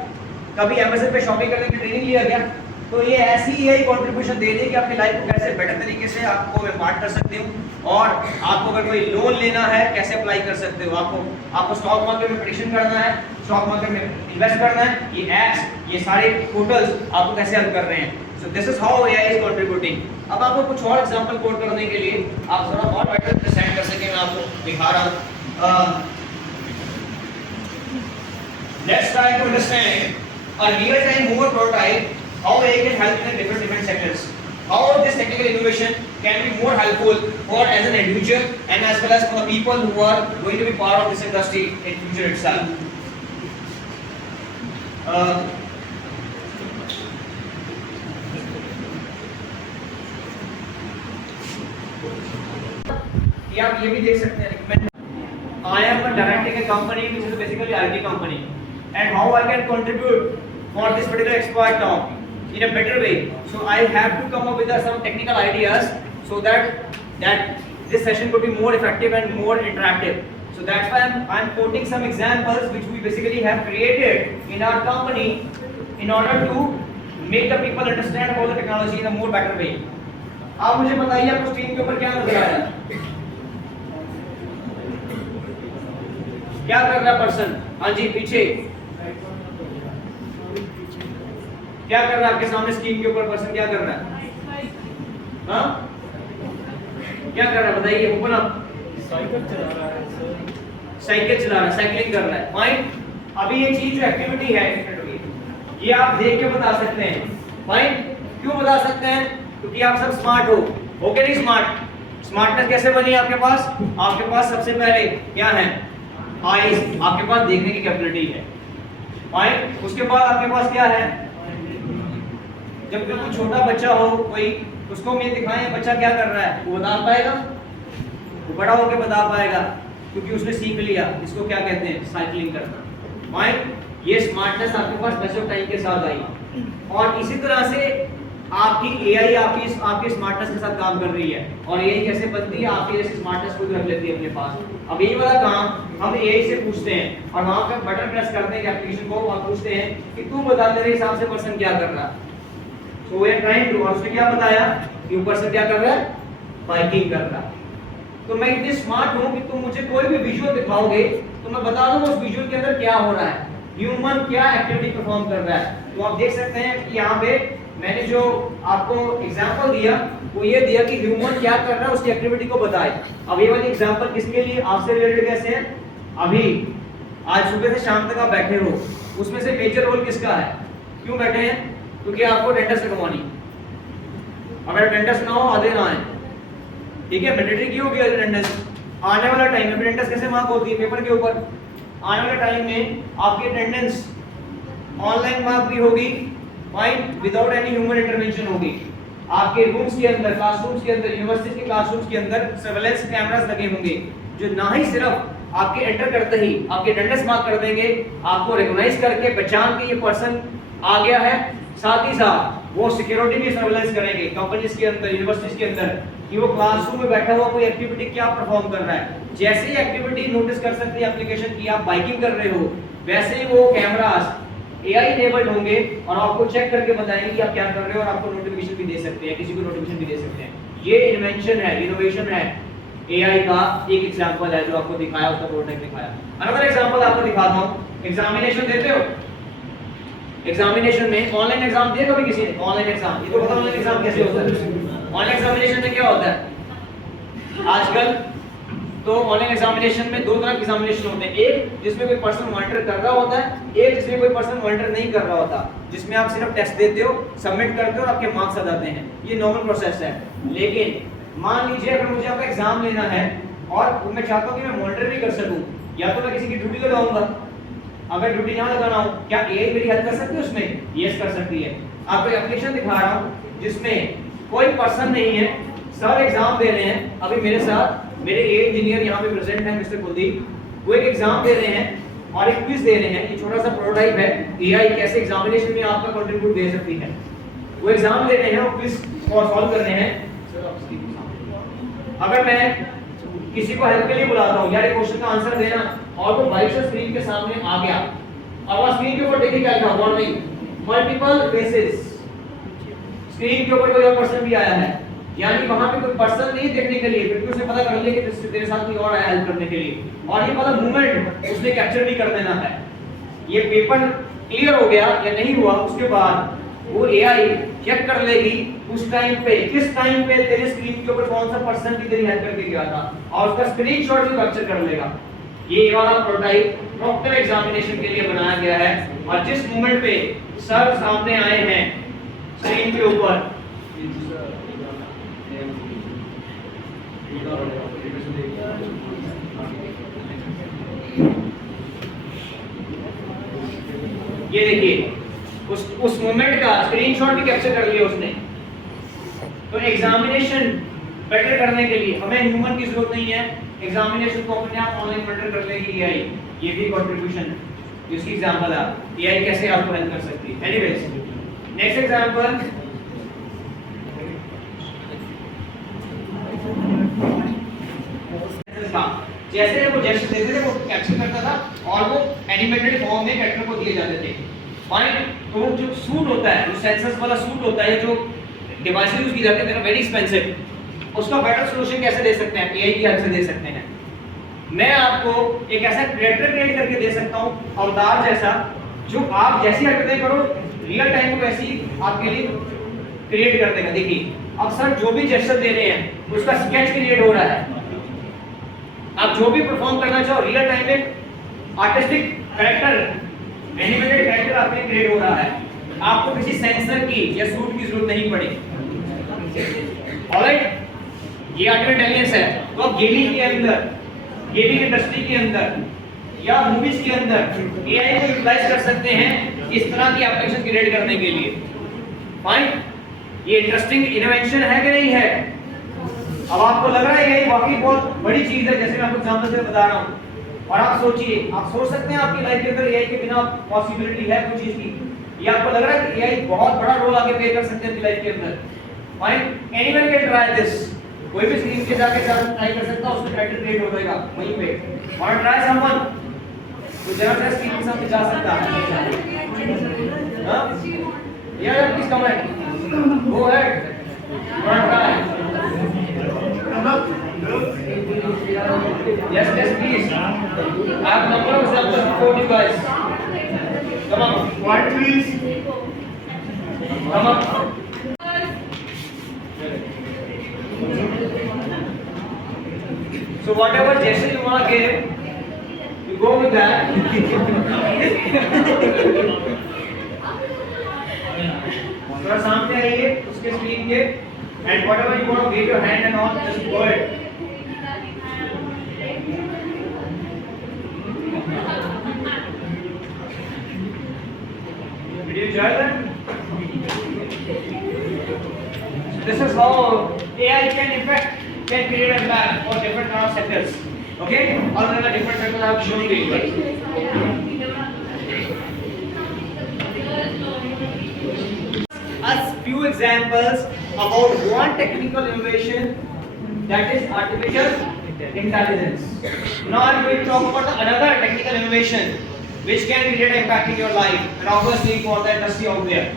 कभी अमेज़न पे शॉपिंग करने की ट्रेनिंग लिया क्या? तो ये ऐसी ही कंट्रीब्यूशन दे रही है कि अपनी लाइफ को कैसे बेटर तरीके से आपको मैं पार्ट कर सकती हूँ, और आपको अगर कोई लोन लेना है कैसे अप्लाई कर सकते हो, आपको स्टॉक मार्केट में प्रेडिक्शन करना है, स्टॉक मार्केट में इन्वेस्ट करना है, ये एप्स, ये सारे पोर्टल्स आपको कैसे हेल्प कर रहे हैं। So this is how AI is contributing. अब आपको कुछ और एग्जांपल कोट करने के लिए आप थोड़ा और बेटर अंडरस्टैंड कर सकें, मैं आपको दिखा रहा हूं। Let's try to understand a real time mover prototype, how AI can help in the different sectors, how this technical innovation can be more helpful for as an individual and as well as for the people who are going to be part of this industry in future itself. कि आप ये भी देख सकते हैं, recommend I am directing a company which is basically IT company, and how I can contribute for this particular expert talk in a better way. So I have to come up with some technical ideas so that this session could be more effective and more interactive. So that's why I'm quoting some examples which we basically have created in our company in order to make the people understand about the technology in a more better way. आप मुझे बताइए आपको screen के ऊपर क्या नजर आ रहा है? क्या कर रहा है पर्सन? हाँ जी, पीछे क्या कर रहा है? आपके सामने स्क्रीन के ऊपर पर्सन क्या कर रहा है? हाँ, क्या कर रहा है बताइए? Open up. साइकिल चला रहा है, साइकिलिंग कर रहा है। फाइन, अभी ये चीज जो एक्टिविटी है ये आप देख के बता सकते हैं। फाइन, क्यों बता सकते हैं? क्योंकि आप सब स्मार्ट हो क्या नहीं? स्मार्टनेस कैसे बनी आपके पास? आपके पास सबसे पहले क्या है? आईज, आपके पास देखने की कैपेबिलिटी है। फाइन, उसके बाद आपके पास क्या है? जब कोई छोटा बच्चा हो, कोई उसको हम ये दिखाएं बच्चा क्या कर रहा है, वो बता पाएगा? वो बड़ा होकर बता पाएगा क्योंकि उसने सीख लिया। इसको क्या कहते हैं? साइकिलिंग करना। फाइन, ये स्मार्टनेस आपके पास बच्चों टाइम के साथ आई, और इसी तरह से आपकी एआई आपकी स्मार्टनेस के साथ काम कर रही है। और एआई कैसे बनती है? आपकी जैसे स्मार्टनेस को रख लेती है अपने पास। अब यही वाला काम हम एआई से पूछते हैं, और वहां पर बटन प्रेस करते हैं एप्लीकेशन को, और पूछते हैं कि तू बता तेरे हिसाब से पर्सन क्या कर रहा है। So we are trying to, और उसने क्या बताया कि पर्सन क्या कर रहा है? बाइकिंग कर रहा है। तो मैं इतनी स्मार्ट हूं कि तुम मुझे कोई भी विजुअल दिखाओगे तो मैं बता दूंगा उस विजुअल के अंदर क्या हो रहा है, ह्यूमन क्या एक्टिविटी परफॉर्म कर रहा है। तो आप देख सकते हैं कि यहाँ पे मैंने जो आपको एग्जांपल दिया वो ये दिया कि ह्यूमन क्या कर रहा है, उसकी एक्टिविटी को बताए। अब ये वाली एग्जांपल किसके लिए? आपसे रिलेटेड कैसे है? अभी आज सुबह से शाम तक आप बैठे हो, उसमें से मेजर रोल किसका है? क्यों बैठे हैं? क्योंकि आपको अटेंडेंस लगवानी। अगर अटेंडेंस ना हो, आधे ना आए, ठीक है, मैंडेटरी की होगी अटेंडेंस। आने वाला टाइम में अटेंडेंस कैसे मार्क होती है? पेपर के ऊपर। आने वाले टाइम में आपकी अटेंडेंस ऑनलाइन मार्क भी होगी, fine, without any human intervention होगी। आपके रूम्स के अंदर, क्लासरूम्स के अंदर, यूनिवर्सिटी के क्लासरूम्स के अंदर सर्वेलेंस कैमरास लगे होंगे, जो ना ही सिर्फ आपके एंटर करते ही आपके अटेंडेंस मार्क कर देंगे, आपको रिकॉग्नाइज करके पहचान के ये पर्सन आ गया है, साथ ही साथ वो सिक्योरिटी भी सर्वेलेंस करेंगे कंपनीज के अंदर, यूनिवर्सिटीज के अंदर, कि वो क्लासरूम में बैठा हुआ कोई एक्टिविटी क्या परफॉर्म कर रहा है। जैसे ही एक्टिविटी नोटिस कर सकती है एप्लीकेशन की आप बाइकिंग कर रहे हो, वैसे ही वो कैमरास एआई इनेबल्ड होंगे और आपको चेक करके बताएंगे कि आप क्या कर रहे हो, और आपको नोटिफिकेशन भी दे सकते हैं, किसी को नोटिफिकेशन भी दे सकते हैं। ये इन्वेंशन है, इनोवेशन है AI का एक एग्जांपल है जो आपको दिखाया, उसका प्रोटोटाइप दिखाया। अनदर एग्जांपल आपको दिखाता हूं। एग्जामिनेशन देते हो, एग्जामिनेशन में ऑनलाइन एग्जाम दिया कभी किसी ने? ऑनलाइन एग्जाम, ये तो पता ऑनलाइन एग्जाम कैसे होता है? ऑनलाइन एग्जामिनेशन में क्या होता है आजकल? तो ऑनलाइन एग्जामिनेशन में दो तरह के एग्जामिनेशन होते हैं, एक जिसमें कोई पर्सन मॉनिटर कर रहा होता है, एक जिसमें कोई पर्सन मॉनिटर नहीं कर रहा होता, जिसमें आप सिर्फ टेस्ट देते हो, सबमिट करते हो, आपके मार्क्स आ जाते हैं। ये नॉर्मल प्रोसेस है। लेकिन मान लीजिए अगर मुझे आपका एग्जाम लेना है और मैं चाहता हूं कि मैं मॉनिटर भी कर सकूं, या तो मैं किसी की ड्यूटी लगाऊंगा। अगर ड्यूटी ना लगाना हो, क्या एआई मेरी हेल्प कर सकती है उसमें? यस कर सकती है। आपको एप्लीकेशन दिखा रहा हूं जिसमें कोई पर्सन नहीं है, सर एग्जाम दे रहे हैं। अभी मेरे साथ मेरे एआई इंजीनियर यहाँ पे प्रेजेंट है, मिस्टर कुलदीप। वो एक एग्जाम दे रहे हैं और एक क्विज दे रहे हैं। ये छोटा सा प्रोटोटाइप है, एआई कैसे एग्जामिनेशन में आपका कंट्रीब्यूट दे सकती है। वो एग्जाम दे रहे हैं और क्विज को सॉल्व कर रहे हैं। अगर मैं किसी को हेल्प के लिए बुलाता हूं, यार ये क्वेश्चन का आंसर देना, और वो बाइक से स्क्रीन के सामने आ गया और वो स्क्रीन के ऊपर देखिए क्या लिखा, वार्निंग मल्टीपल फेसेस। स्क्रीन के ऊपर कोई और पर्सन भी आया है, यानी वहां पे कोई पर्सन नहीं देखने के लिए, फिर भी उसे पता कर लिया कि तेरे साथ कोई और आया हेल्प करने के लिए, और ये वाला मूवमेंट उसने कैप्चर भी कर देना है। ये पेपर क्लियर हो गया या नहीं हुआ, उसके बाद वो एआई चेक कर लेगी उस टाइम पे, किस टाइम पे तेरे स्क्रीन के ऊपर कौन सा पर्सन की तेरी हेल्प करके गया था, और उसका स्क्रीनशॉट भी कैप्चर कर लेगा। ये वाला प्रोटोटाइप प्रॉपर एग्जामिनेशन के लिए बनाया गया है। और जिस मोमेंट पे सर सामने आए हैं स्क्रीन के ऊपर, ये देखिए उस मोमेंट का स्क्रीनशॉट भी कैप्चर कर लिया उसने। तो एग्जामिनेशन बेटर करने के लिए हमें ह्यूमन की जरूरत नहीं है, एग्जामिनेशन को अपने आप ऑनलाइन बेटर कर लेगी एआई। ये भी कंट्रीब्यूशन जिसकी एग्जांपल है एआई कैसे आपको हेल्प कर सकती है। एनीवेज, नेक्स्ट एग्जांपल, जैसे वो जेस्चर देते थे वो कैप्चर करता था और वो एनिमेटेड फॉर्म में कैरेक्टर को दिए जाते थे। फाइन, तो जो सूट होता है, जो सेंसर्स वाला सूट होता है, जो डिवाइसेस यूज की जाती है, वेरी एक्सपेंसिव, उसका बेटर सॉल्यूशन कैसे दे सकते हैं? एआई की हेल्प से दे सकते हैं। मैं आपको एक ऐसा कैरेक्टर क्रिएट करके दे सकता हूं, अवतार जैसा, जो आप जैसी हरकतें करो रियल टाइम में वैसी आपके लिए क्रिएट कर देगा। देखिए अब सर जो भी जेस्चर दे रहे हैं उसका स्केच क्रिएट हो रहा है। आप जो भी परफॉर्म करना चाहो रियल टाइम में आर्टिस्टिक कैरेक्टर, एनिमेटेड कैरेक्टर आपके क्रिएट हो रहा है। आपको किसी सेंसर की या सूट की जरूरत नहीं पड़ेगी। ऑलराइट, ये आर्टिफिशियल इंटेलिजेंस है। तो आप गेमिंग के अंदर, गेमिंग इंडस्ट्री के अंदर या मूवीज के अंदर एआई को यूटिलाइज कर सकते हैं इस तरह की एप्लीकेशन क्रिएट करने के लिए। फाइन, ये इंटरेस्टिंग इनोवेशन है कि नहीं है? अब आपको लग रहा है यही वाकई बहुत बड़ी चीज है, जैसे मैं आपको एग्जांपल से बता रहा हूं। और आप सोचिए, आप सोच सकते हैं आपकी लाइफ के अंदर एआई के बिना पॉसिबिलिटी है कोई चीज की? ये आपको लग रहा है कि एआई बहुत बड़ा रोल आगे प्ले कर सकते हैं अपनी लाइफ के अंदर? Fine, anyone can try this. कोई भी स्क्रीन के जाके ट्राई कर सकता है, उसका कैरेक्टर क्रिएट हो जाएगा वहीं पे। और ट्राई समवन, तो जरा सा स्क्रीन के सामने जा सकता है। हां, यार please comment, go ahead, try. Yes, please. I have number of samples for you guys. Come on. Quiet, please. Come on. So whatever gesture you want to give, you go with that. थोड़ा सामने आइए उसके screen के, and whatever you want to wave your hand and all, just go ahead. Did you enjoy that? So this is how AI can create a map for different kind of sectors. Okay? All the different sectors I have shown to you guys. As few examples about one technical innovation, that is artificial intelligence. Now I'm going to talk about another technical innovation which can create an impact in your life and obviously for the industry out there,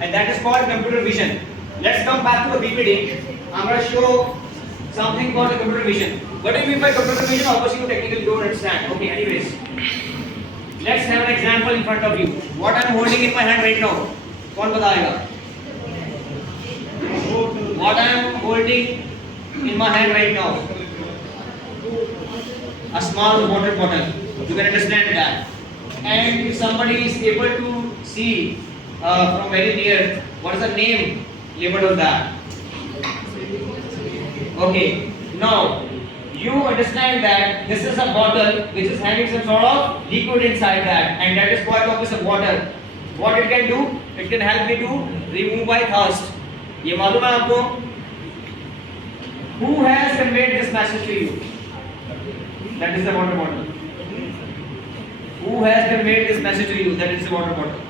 and that is called computer vision. Let's come back to the PPT. I'm going to show something called a computer vision. What do you mean by computer vision? Obviously you technically don't understand. Okay, anyways, let's have an example in front of you. What I'm holding in my hand right now, कौन बताएगा? What I'm holding in my hand right now, a small water bottle. You can understand that. And if somebody is able to see from very near, what is the name labeled on that? Okay, now you understand that this is a bottle which is having some sort of liquid inside that, and that is quite obvious of water. What it can do? It can help me to remove my thirst. ये मालूम है आपको? Who has conveyed this message to you? That is the water bottle. Who has conveyed this message to you? That is the water bottle.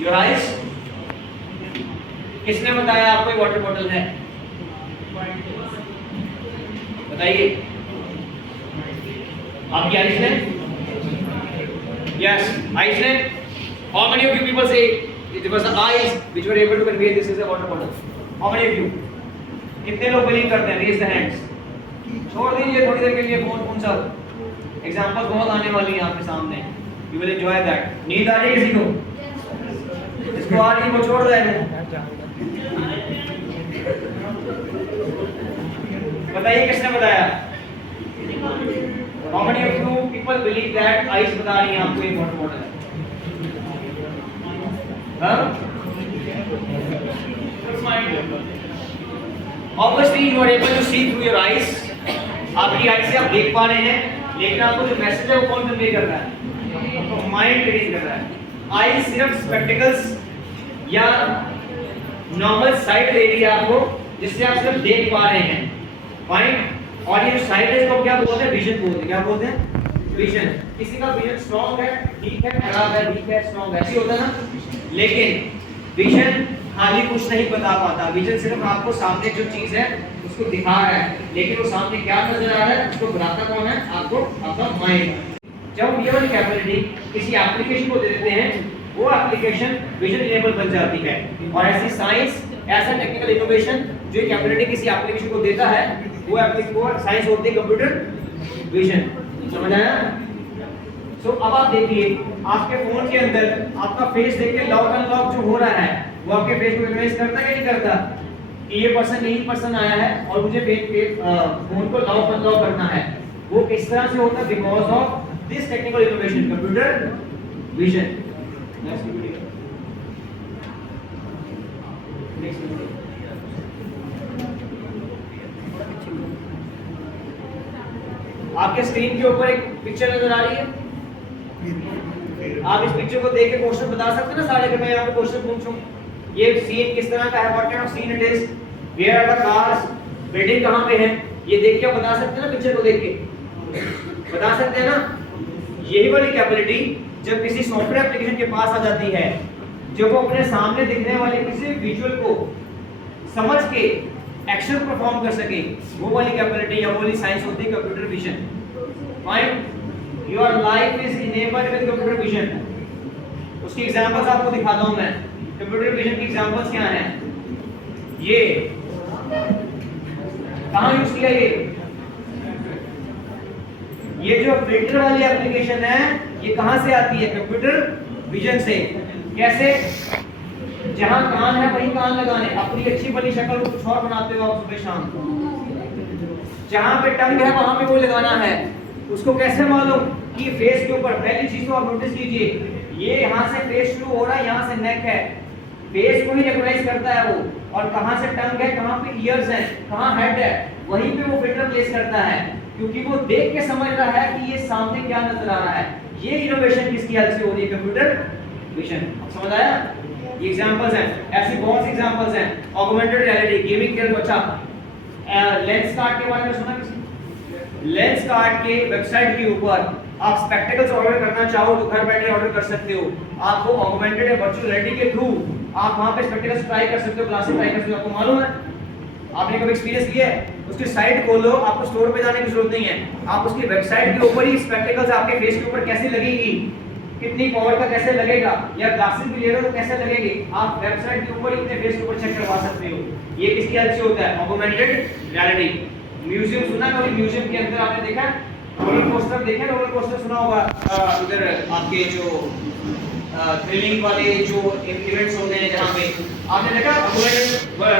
Your eyes? किसने बताया आपको ये water bottle है? बताइए। आपकी आइज ने? Yes, eyes ने? How many of you people say it was the eyes which were able to convey this is a water bottle? How many of you? कितने लोग बिलीव करते हैं? Raise the hands. छोड़ दीजिए थोड़ी देर के लिए फोन सब। एग्जाम्पल्स बहुत आने वाली हैं आपके सामने। You will enjoy that. नींद आ रही है किसी को? इसको आ रही है वो छोड़ रहे हैं। बताइए किसने बताया? How many of you people believe that eyes बता रही हैं आपको ये वाटर बॉटल है? हाँ? Obviously you are able to see through your eyes. आपकी आइज से आप देख पा रहे हैं, लेकिन आपको जो मैसेज है वो कौन कन्वे कर रहा है? आपको माइंड रीडिंग कर रहा है। आइज सिर्फ स्पेक्टिकल्स या नॉर्मल साइट दे रही है आपको, जिससे आप सिर्फ देख पा रहे हैं। फाइन। और ये साइट है इसको क्या बोलते हैं? विजन बोलते हैं। क्या बोलते हैं? विजन। किसी का विजन स्ट्रांग है, ठीक है, खराब है, वीक है, स्ट्रांग है, ऐसे होता है ना। लेकिन विजन खाली कुछ नहीं बता पाता। विजन सिर्फ आपको सामने जो चीज है उसको दिखा रहा है, लेकिन वो सामने क्या नजर आ रहा है उसको बनाता कौन है? आपको आपका माइंड। जब हम ये वाली कैपेबिलिटी किसी एप्लीकेशन को दे देते हैं, वो एप्लीकेशन विजन इनेबल बन जाती है। और ऐसी साइंस, ऐसा टेक्निकल इनोवेशन जो कैपेबिलिटी किसी एप्लीकेशन को देता है, वो एप्लीकेशन साइंस होती है कंप्यूटर विजन। समझ आया? सो अब आप देखिए आपके फोन के अंदर आपका फेस देख के लॉक अनलॉक जो हो रहा है वो आपके फेस को रिकॉग्नाइज करता है या नहीं करता? कि ये पर्सन यही पर्सन आया है और मुझे फोन को लॉक अनलॉक करना है। वो किस तरह से होता है? Because of this technical innovation, computer vision. आपके स्क्रीन के ऊपर एक पिक्चर नजर आ रही है। आप इस पिक्चर को देख के क्वेश्चन बता सकते हैं ना सारे? अगर मैं यहाँ पे क्वेश्चन पूछूं ये सीन किस तरह का है, what kind of scene it is, where are the cars, building कहाँ पे है, ये देख के आप बता सकते हैं ना? पिक्चर को देख के बता सकते हैं ना? यही वाली कैपेबिलिटी जब किसी सॉफ्टवेयर एप्लीकेशन के पास आ जाती है, जब वो अपने सामने दिखने वाले किसी विजुअल को समझ के एक्शन परफॉर्म कर सके, वो वाली कैपेबिलिटी या वो वाली साइंस होती है computer vision. Fine. Your life is enabled with computer vision. उसकी एग्जांपल्स आपको दिखाता हूं मैं। कंप्यूटर विजन की एग्जांपल्स क्या हैं? ये कहां यूज किया? ये जो फिल्टर वाली एप्लीकेशन है ये कहां से आती है? कंप्यूटर विजन से। कैसे? जहां कान है वहीं कान लगाने, अपनी अच्छी बनी शक्ल को कुछ और बनाते हो आप सुबह शाम। जहां पे टंग है वहां पे वो लगाना है। उसको कैसे मालूम कि फेस के ऊपर? पहली चीज तो आप नोटिस कीजिए, ये यहाँ से फेस शुरू हो रहा है, यहाँ से नेक है, फेस को ही रिकॉग्नाइज करता है वो। और कहाँ से टंग है, कहाँ पे ईयर्स हैं, कहाँ हेड है, वहीं पे वो फिल्टर प्लेस करता है, क्योंकि वो देख के समझ रहा है कि ये सामने क्या नजर आ रहा है। ये इनोवेशन किसकी हेल्प से हो रही है? Computer vision. समझ आया? ये एग्जांपल्स हैं, ऐसी बहुत सी एग्जांपल्स हैं। ऑगमेंटेड रियलिटी, गेमिंग के अच्छा, लेंस कार्ड के बारे में सुना किसी? लेंस कार्ड के वेबसाइट के ऊपर आप स्पेक्टेकल्स ऑर्डर करना चाहो तो घर बैठे ऑर्डर कर सकते हो। आपको ऑगमेंटेड या वर्चुअल रियलिटी के थ्रू आप वहां पे स्पेक्टेकल्स ट्राई कर सकते हो, ग्लासेस ट्राई कर सकते हो। आपको मालूम है? आपने कभी एक्सपीरियंस किया है? उसकी साइट खोलो, आपको स्टोर पे जाने की जरूरत नहीं है, आप उसकी वेबसाइट के ऊपर ही स्पेक्टेकल्स आपके फेस के ऊपर कैसे लगेगी कितनी पावर का कैसे लगेगा, या ग्लासेस भी ले रहे हो तो कैसे लगेंगे, आप वेबसाइट के ऊपर अपने फेस के ऊपर चेक करवा सकते हो। ये किसकी हेल्प से होता है, ऑगमेंटेड रियलिटी। म्यूजियम सुना कभी, म्यूजियम के अंदर आपने देखा रोलर कोस्टर, देखा रोलर कोस्टर सुना होगा, उधर आपके जो थ्रिलिंग वाले जो इवेंट्स होते हैं जहाँ पे आपने देखा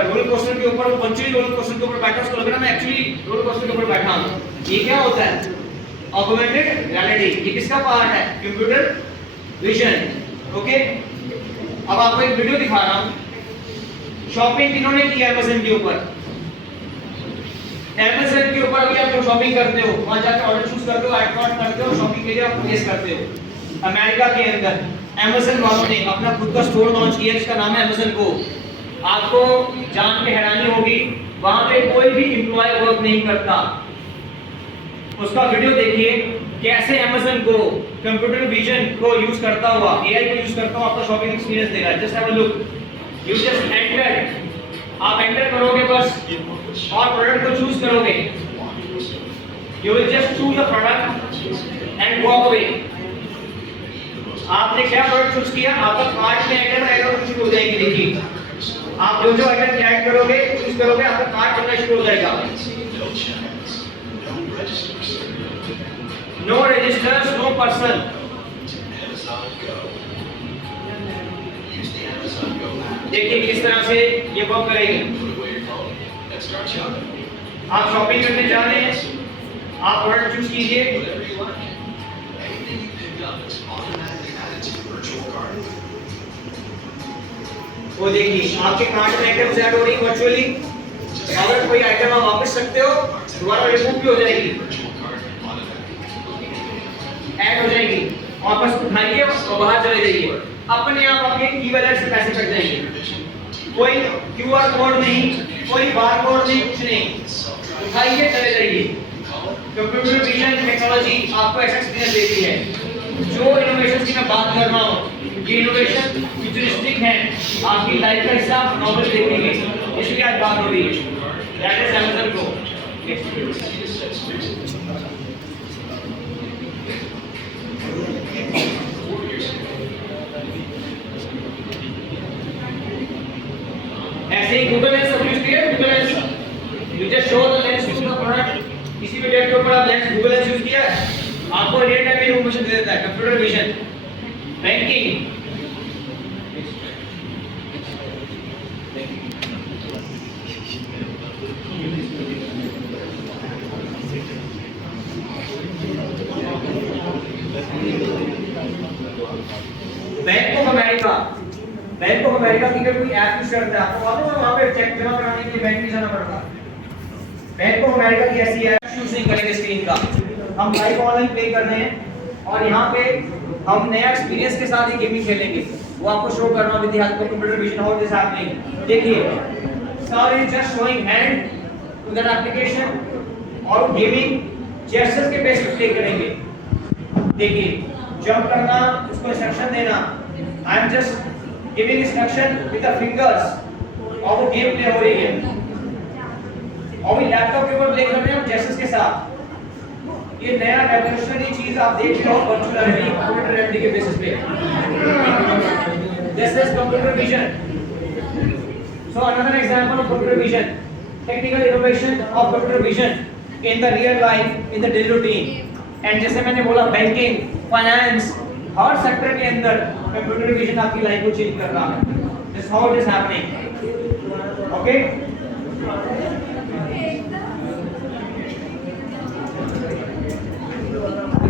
रोलर कोस्टर के ऊपर, पंचुअली रोलर कोस्टर के ऊपर बैठा, उसको लग रहा है मैं एक्चुअली रोलर कोस्टर के ऊपर बैठा हूँ। ये क्या होता है, ऑगमेंटेड रियलिटी। ये किसका पार्ट है, कंप्यूटर विजन। ओके, अब आपको एक वीडियो दिखा रहा हूँ। शॉपिंग किन्होंने की है अमेज़न के ऊपर, अमेज़न के ऊपर अभी आप जो शॉपिंग करते हो वहां जाकर ऑर्डर चूज करते हो, ऐड कार्ट करते हो, शॉपिंग के लिए आप प्लेस करते हो। अमेरिका के अंदर अमेज़न वालों ने अपना खुद का स्टोर लॉन्च किया जिसका नाम है अमेज़न को। आपको जान के हैरानी होगी, वहां पे कोई भी एम्प्लॉय वर्क नहीं करता। उसका वीडियो देखिए कैसे अमेज़न को कंप्यूटर विजन को यूज करता हुआ, एआई को यूज करता हुआ आपका शॉपिंग एक्सपीरियंस देगा। Just have a look, you just enter, आप एंटर करोगे बस और प्रोडक्ट को चूज करोगे। You will just choose the product and walk away. आपने क्या प्रोडक्ट चूज किया, आपका कार्ट में आइटम ऐड होना शुरू हो जाएगी। देखिए आप जो जो आइटम ऐड करोगे, चूज करोगे, आपका कार्ट बनना शुरू हो जाएगा। No registers, no person. देखिए किस तरह से ये वर्क करेगी। आप शॉपिंग करने जा रहे हैं, आप प्रोडक्ट चूज कीजिए। वो देखिए आपके कार्ट में आइटम्स ऐड हो रही है वर्चुअली। अगर कोई आइटम आप वापस सकते हो, दोबारा रिमूव भी हो जाएगी, ऐड हो जाएगी। वापस उठाइए और बाहर चले जाइए, अपने आप आपके ई वॉलेट से पैसे कट जाएंगे। कोई क्यूआर कोड नहीं, कोई बार कोड नहीं, कुछ नहीं। उठाइए चले जाइए। कंप्यूटर विजन टेक्नोलॉजी आपको ऐसा एक्सपीरियंस देती है। जो इनोवेशन की मैं बात कर रहा हूँ, ये इनोवेशन फ्यूचरिस्टिक है, आपकी लाइफ का हिस्सा आप नॉर्मली देखेंगे, इसलिए आज बात हो रही है। दैट इज अमेज़न को। ऐसे ही गूगल लेंस यूज किया, Google lens you just show the lens to the product. किसी भी डेट के ऊपर आप लेंस गूगल लेंस यूज किया, आपको रियल टाइम में इन्फॉर्मेशन दे देता है। Computer vision, banking, bank of America, bank of America की अगर कोई ऐप यूज करता है, आपको मालूम है वहां पे चेक जमा कराने के लिए बैंक नहीं जाना पड़ता। बैंक ऑफ अमेरिका की ऐसी ऐप यूज नहीं करेंगे स्क्रीन का, हम लाइव ऑनलाइन पे कर रहे हैं और यहाँ पे हम नया एक्सपीरियंस के साथ ही गेमिंग खेलेंगे। वो आपको शो करना with the help of computer vision how this happening. देखिए sir is just showing hand to that application और गेमिंग जेस्चर्स के बेस पे प्ले करेंगे। देखिए जंप करना, उसको इंस्ट्रक्शन देना, I am just giving instruction with the fingers और वो गेम प्ले हो रही है। और भी लैपटॉप के ऊपर प्ले कर रहे हैं जेस्चर्स के साथ। ये नया रेवोल्यूशनरी चीज आप देख रहे हो वर्चुअल रियलिटी, कंप्यूटर रियलिटी के बेसिस पे। This is computer vision. So another example of computer vision, technical innovation of computer vision in the real life, in the daily routine. And जैसे मैंने बोला बैंकिंग, फाइनेंस, हर sector के अंदर computer vision आपकी life को change कर रहा है। This how it is happening. Okay,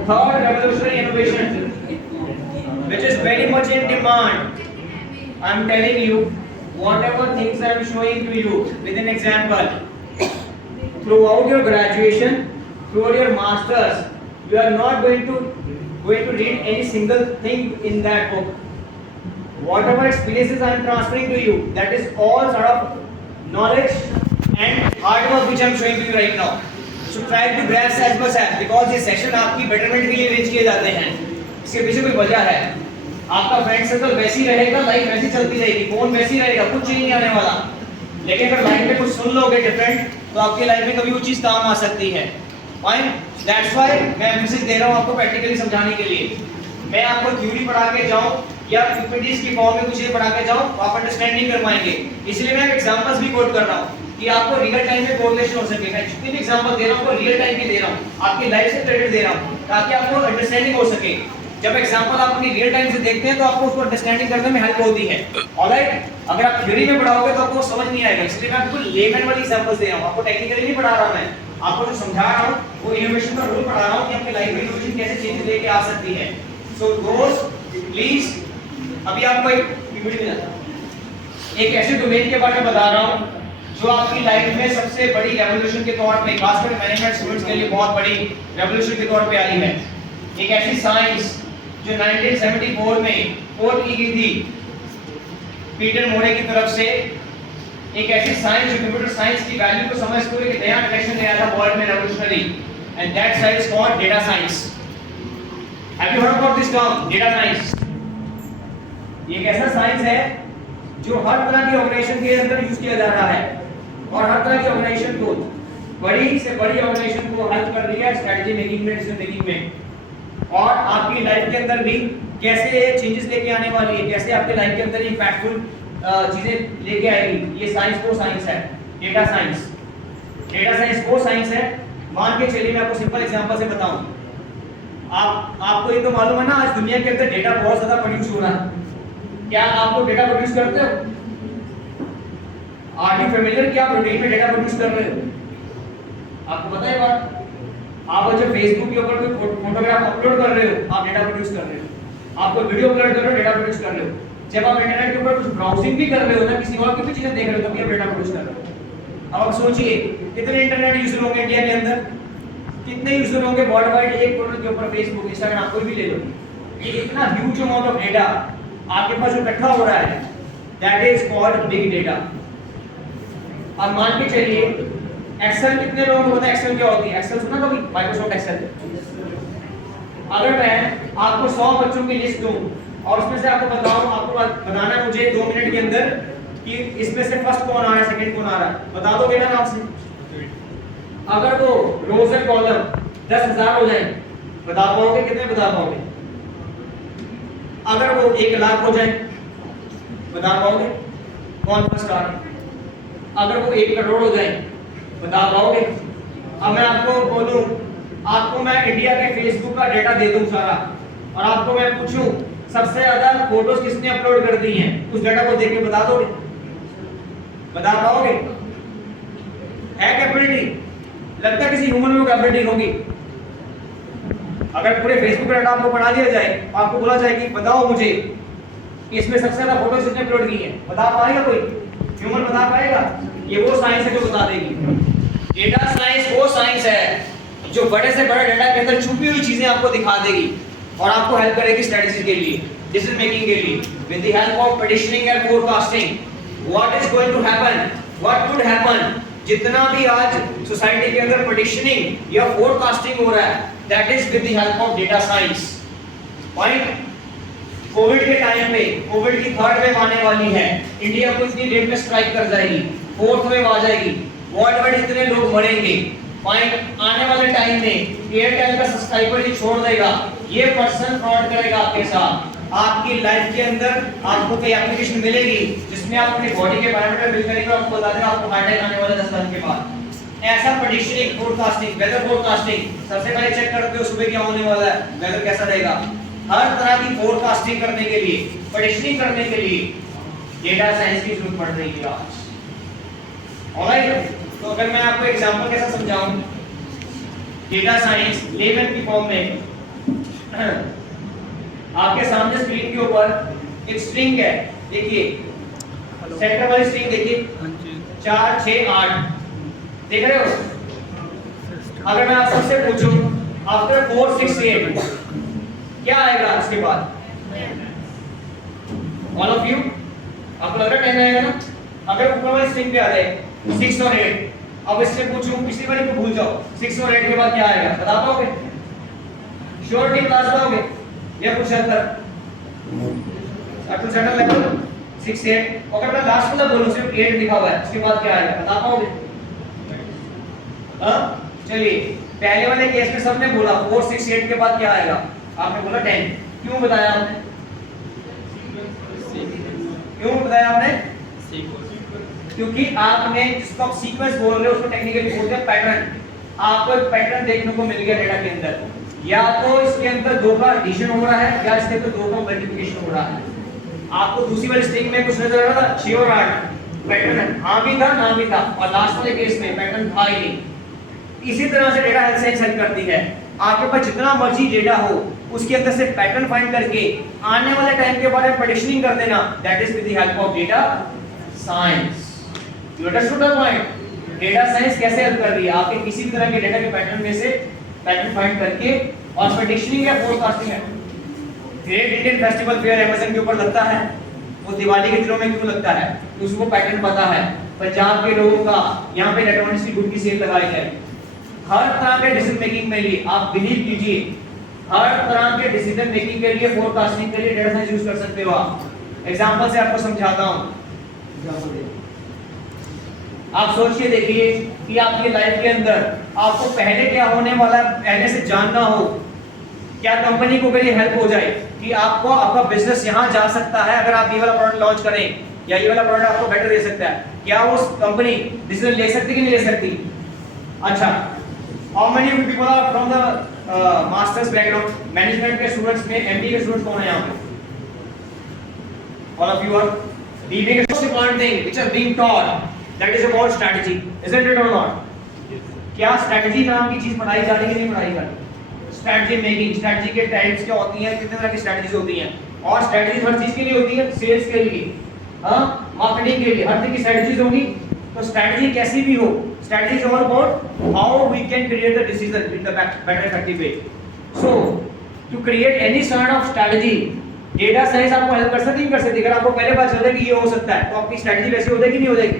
third revolutionary innovation which is very much in demand, I am telling you whatever things I am showing to you with an example. Throughout your graduation, throughout your masters, you are not going to read any single thing in that book. Whatever experiences I am transferring to you, that is all sort of knowledge and hard work which I am showing to you right now. So try to grasp as much as, because ये session आपकी betterment के लिए arrange किए जाते हैं। इसके पीछे कोई वजह है। आपका फ्रेंड सर्कल वैसी रहेगा, लाइफ वैसी चलती रहेगी, फोन वैसी रहेगा, कुछ चेंज नहीं आने वाला। लेकिन अगर लाइफ में कुछ सुन लोगे डिफरेंट, तो आपकी लाइफ में कभी वो चीज काम आ सकती है। फाइन, दैट्स व्हाई मैं एम्फेसिस दे रहा हूँ आपको प्रैक्टिकली समझाने के लिए। मैं आपको थ्योरी पढ़ा के जाऊं या पीपीटीज की फॉर्म में कुछ चीजें पढ़ा के जाऊं, आप अंडरस्टैंड नहीं कर पाएंगे। इसलिए मैं एग्जांपल्स भी कोट कर रहा हूं कि आपको रियल टाइम में कोरिलेशन हो सके। मैं जितने भी एग्जांपल दे रहा हूं वो रियल टाइम की दे रहा हूं, आपकी लाइफ से रिलेटेड दे रहा हूं, ताकि आपको अंडरस्टैंडिंग हो सके। जब एग्जांपल आप अपनी रियल टाइम से देखते हैं तो आपको उसको अंडरस्टैंडिंग करने में हेल्प होती है। ऑलराइट, अगर आप थ्योरी में पढ़ाओगे तो आपको समझ नहीं आएगा। इसलिए मैं आपको लेमन वाली एग्जांपल्स दे रहा हूं, आपको टेक्निकली नहीं पढ़ा रहा मैं। आपको जो समझा रहा हूं वो इनोवेशन का रूल पढ़ा रहा हूं कि आपकी लाइफ में इनोवेशन कैसे चेंज लेके आ सकती है। सो दोस्त प्लीज, अभी आपको एक पीपीटी में जाता एक ऐसे डोमेन के बारे में बता रहा हूं जो आपकी लाइफ में सबसे बड़ी रेवोल्यूशन के तौर पे, खासकर मैनेजमेंट स्टूडेंट्स के लिए बहुत बड़ी रेवोल्यूशन के तौर पे आई है। एक ऐसी साइंस जो 1974 में कोड की गई थी पीटर मोरे की तरफ से, एक ऐसी साइंस जो कंप्यूटर साइंस की वैल्यू को समझते हुए एक नया डायरेक्शन ले आया था वर्ल्ड में, revolutionary, and that science is called data science. Have you heard about this term data science? ये एक ऐसा साइंस है जो हर तरह की ऑर्गेनाइजेशन के अंदर यूज किया जा रहा है और हर तरह की ऑर्गेनाइजेशन को, बड़ी से बड़ी ऑर्गेनाइजेशन को हेल्प कर रही है स्ट्रेटजी मेकिंग में, डिसीजन मेकिंग में, और आपकी लाइफ के अंदर भी कैसे चेंजेस लेके आने वाली है, कैसे आपके लाइफ के अंदर इंपैक्टफुल चीजें लेके आएगी। ये साइंस वो साइंस है डेटा साइंस। डेटा साइंस वो साइंस है, मान के चलिए मैं आपको सिंपल एग्जांपल से बताऊं। आपको ये तो मालूम है ना आज दुनिया के अंदर डेटा बहुत ज्यादा प्रोड्यूस हो रहा है। क्या आप लोग डेटा प्रोड्यूस करते हो? आर यू फैमिलियर कि आप रूटीन में डेटा प्रोड्यूस कर रहे हो? आपको पता है बात? आप जब फेसबुक के ऊपर कोई फोटोग्राफ अपलोड कर रहे हो, आप डेटा प्रोड्यूस कर रहे हो। आप कोई वीडियो अपलोड कर रहे हो, डेटा प्रोड्यूस कर रहे हो। जब आप इंटरनेट के ऊपर कुछ ब्राउजिंग भी कर रहे हो ना, किसी और की भी चीजें देख रहे हो, तब आप डेटा प्रोड्यूस कर रहे हो। अब आप सोचिए कितने इंटरनेट यूजर होंगे इंडिया के अंदर, कितने यूजर होंगे वर्ल्ड वाइड, एक करोड़ के ऊपर फेसबुक, इंस्टाग्राम कोई भी ले लो। ये इतना ह्यूज अमाउंट ऑफ डेटा आपके पास जो इकट्ठा हो रहा है, that is called big data. अब मान के चलिए एक्सेल, कितने लोगों को पता है एक्सेल क्या होती है? एक्सेल सुना कभी? Microsoft Excel. अगर मैं आपको 100 बच्चों की लिस्ट दूं और उसमें से आपको बताऊं, आपको बताना है मुझे 2 मिनट के अंदर कि इसमें से फर्स्ट कौन आ रहा है, सेकंड कौन आ रहा है, बता दोगे ना नाम से? अगर वो रोज एंड कॉलम 10,000 हो जाए, बता पाओगे? कितने बता पाओगे? अगर वो 1 लाख हो जाए, बता पाओगे कौन फर्स्ट आ रहा है? अगर वो 1 करोड़ हो जाए, बता पाओगे? अब मैं आपको बोलूं, आपको मैं इंडिया के फेसबुक का डेटा दे दूं सारा, और आपको मैं पूछूं सबसे ज्यादा फोटोज किसने अपलोड कर दी हैं, उस डेटा को देख के बता दोगे? बता पाओगे? है कैपेबिलिटी? लगता है किसी ह्यूमन में कैपेबिलिटी होगी? अगर पूरे फेसबुक का डेटा आपको बना दिया जाए, आपको बोला जाए कि बताओ मुझे इसमें सबसे ज्यादा फोटोज किसने अपलोड की हैं, बता पाएगा कोई? ह्यूमन बता पाएगा? ये वो साइंस है जो बता देगी। डेटा साइंस वो साइंस है जो बड़े से बड़े डेटा के अंदर छुपी हुई चीजें आपको दिखा देगी और आपको हेल्प करेगी स्ट्रेटजी के लिए, डिसीजन मेकिंग के लिए, with the help of predictioning and forecasting what is going to happen, what could happen. जितना भी आज सोसाइटी के अंदर प्रेडिक्शनिंग या फोरकास्टिंग हो रहा है, that is with the help of data science. Point, Covid के टाइम पे, कोविड की 3rd वेव आने वाली है, इंडिया को इतनी रेट में स्ट्राइक कर जाएगी, 4th वेव आ जाएगी, वर्ल्ड वाइड इतने लोग मरेंगे। पॉइंट, आने वाले टाइम में एयरटेल का सब्सक्राइबर ही छोड़ देगा, ये पर्सन फ्रॉड करेगा आपके साथ। आपकी लाइफ के अंदर आपको कोई एप्लीकेशन मिलेगी जिसमें आप अपनी बॉडी के पैरामीटर फिल करेंगे, आपको बता देगा आपको हार्ट अटैक आने वाला 10 साल के बाद। ऐसा प्रेडिक्शनिंग, फोरकास्टिंग, वेदर फोरकास्टिंग, सबसे पहले चेक करते हो सुबह क्या होने वाला है, वेदर कैसा रहेगा। हर तरह की फोरकास्टिंग करने के लिए, प्रेडिक्शनिंग करने के लिए डेटा साइंस की जरूरत पड़ रही है आज। ऑलराइट, तो अगर मैं आपको एग्जांपल कैसा समझाऊं डेटा साइंस लेमन की फॉर्म में, आपके सामने स्क्रीन के ऊपर एक स्ट्रिंग है, देखिए सेंटर वाली स्ट्रिंग देखिए 4 6 8, देख रहे हो? अगर मैं आपसे से पूछूं आफ्टर 4 6 8 क्या आएगा इसके बाद? ऑल ऑफ यू, आपको लग रहा है 10 आएगा ना? अगर ऊपर वाली स्ट्रिंग पे आ जाए 6 और 8, अब इससे पूछूं, पिछली वाली को भूल जाओ, 6 और 8 के बाद क्या आएगा, बता पाओगे? श्योरिटी बता पाओगे या कुछ अंतर? अप टू सेटल लेवल 6 8, अगर मैं लास्ट वाला बोलूं सिर्फ 8 लिखा हुआ है, उसके बाद क्या आएगा, बता पाओगे? चलिए, पहले वाले केस में सबने बोला 4 6 8 के बाद क्या आएगा, आपने बोला 10, क्यों बताया आपने? क्यों बताया आपने? क्योंकि आपने जिसको आप सीक्वेंस बोल रहे हो उसको टेक्निकली बोलते हैं पैटर्न। आपको एक पैटर्न देखने को मिल गया डेटा के अंदर, या तो इसके अंदर 2 का एडिशन हो रहा है या इसके अंदर 2 का मल्टीप्लिकेशन हो रहा है। आपको दूसरी वाली स्ट्रिंग में कुछ नजर आ रहा था 6 और 8 पैटर्न हाँ भी था ना भी था, और लास्ट वाले केस में पैटर्न था ही नहीं। इसी तरह से डेटा हेल्थ साइंस हेल्प करती है। आपके पास जितना मर्जी डेटा हो उसके अंदर से पैटर्न फाइंड करके आने वाले टाइम के बारे में प्रेडिक्शनिंग कर देना, that is with the help of data science. You understood the point? Data science कैसे हेल्प कर रही है? आपके किसी भी तरह के डेटा के पैटर्न में से पैटर्न फाइंड करके, और प्रेडिक्शनिंग या फोरकास्टिंग है। Great Indian festival fair Amazon के ऊपर लगता है, वो दिवाली के दिनों में क्यों लगता है? तो उसको पैटर्न पता है। पंजाब के लोगों का यहाँ पे इलेक्ट्रॉनिक्स की गुड की सेल लगाई है। हर तरह के डिसीजन मेकिंग में लिए आप बिलीव कीजिए, हर तरह के डिसीजन मेकिंग के लिए, फोरकास्टिंग के लिए डेटा साइंस यूज कर सकते हो आप। एग्जांपल से आपको समझाता हूं। आप सोचिए, देखिए कि आपकी लाइफ के अंदर आपको पहले क्या होने वाला है पहले से जानना हो, क्या कंपनी को अगर ये हेल्प हो जाए कि आपको आपका बिजनेस यहाँ जा सकता है अगर आप ये वाला प्रोडक्ट लॉन्च करें, या ये वाला प्रोडक्ट आपको बेटर दे सकता है, क्या वो कंपनी डिसीजन ले सकती कि नहीं ले सकती? अच्छा, how many people are from the masters background? Management के स्टूडेंट्स में एमबी के स्टूडेंट्स कौन है यहाँ पे? All of you are leaving a most important thing which are being taught, that is about strategy, isn't it or not? क्या strategy नाम की चीज पढ़ाई जा रही है कि नहीं पढ़ाई जा रही? स्ट्रेटजी मेकिंग, स्ट्रेटजी के टाइप्स क्या होती हैं, कितने तरह की स्ट्रेटजीज होती हैं, और स्ट्रेटजी हर चीज के लिए होती है, सेल्स के लिए, हाँ, मार्केटिंग के लिए, हर तरह की स्ट्रेटजीज होंगी। तो स्ट्रेटजी कैसी भी हो, strategy is all about how we can create the decision in the better effective way. So to create any sort of strategy, data science आपको हेल्प कर सकती है, कर सकती है। अगर आपको पहले पता चल जाए कि ये हो सकता है, तो आपकी स्ट्रेटजी वैसी हो जाएगी नहीं हो जाएगी?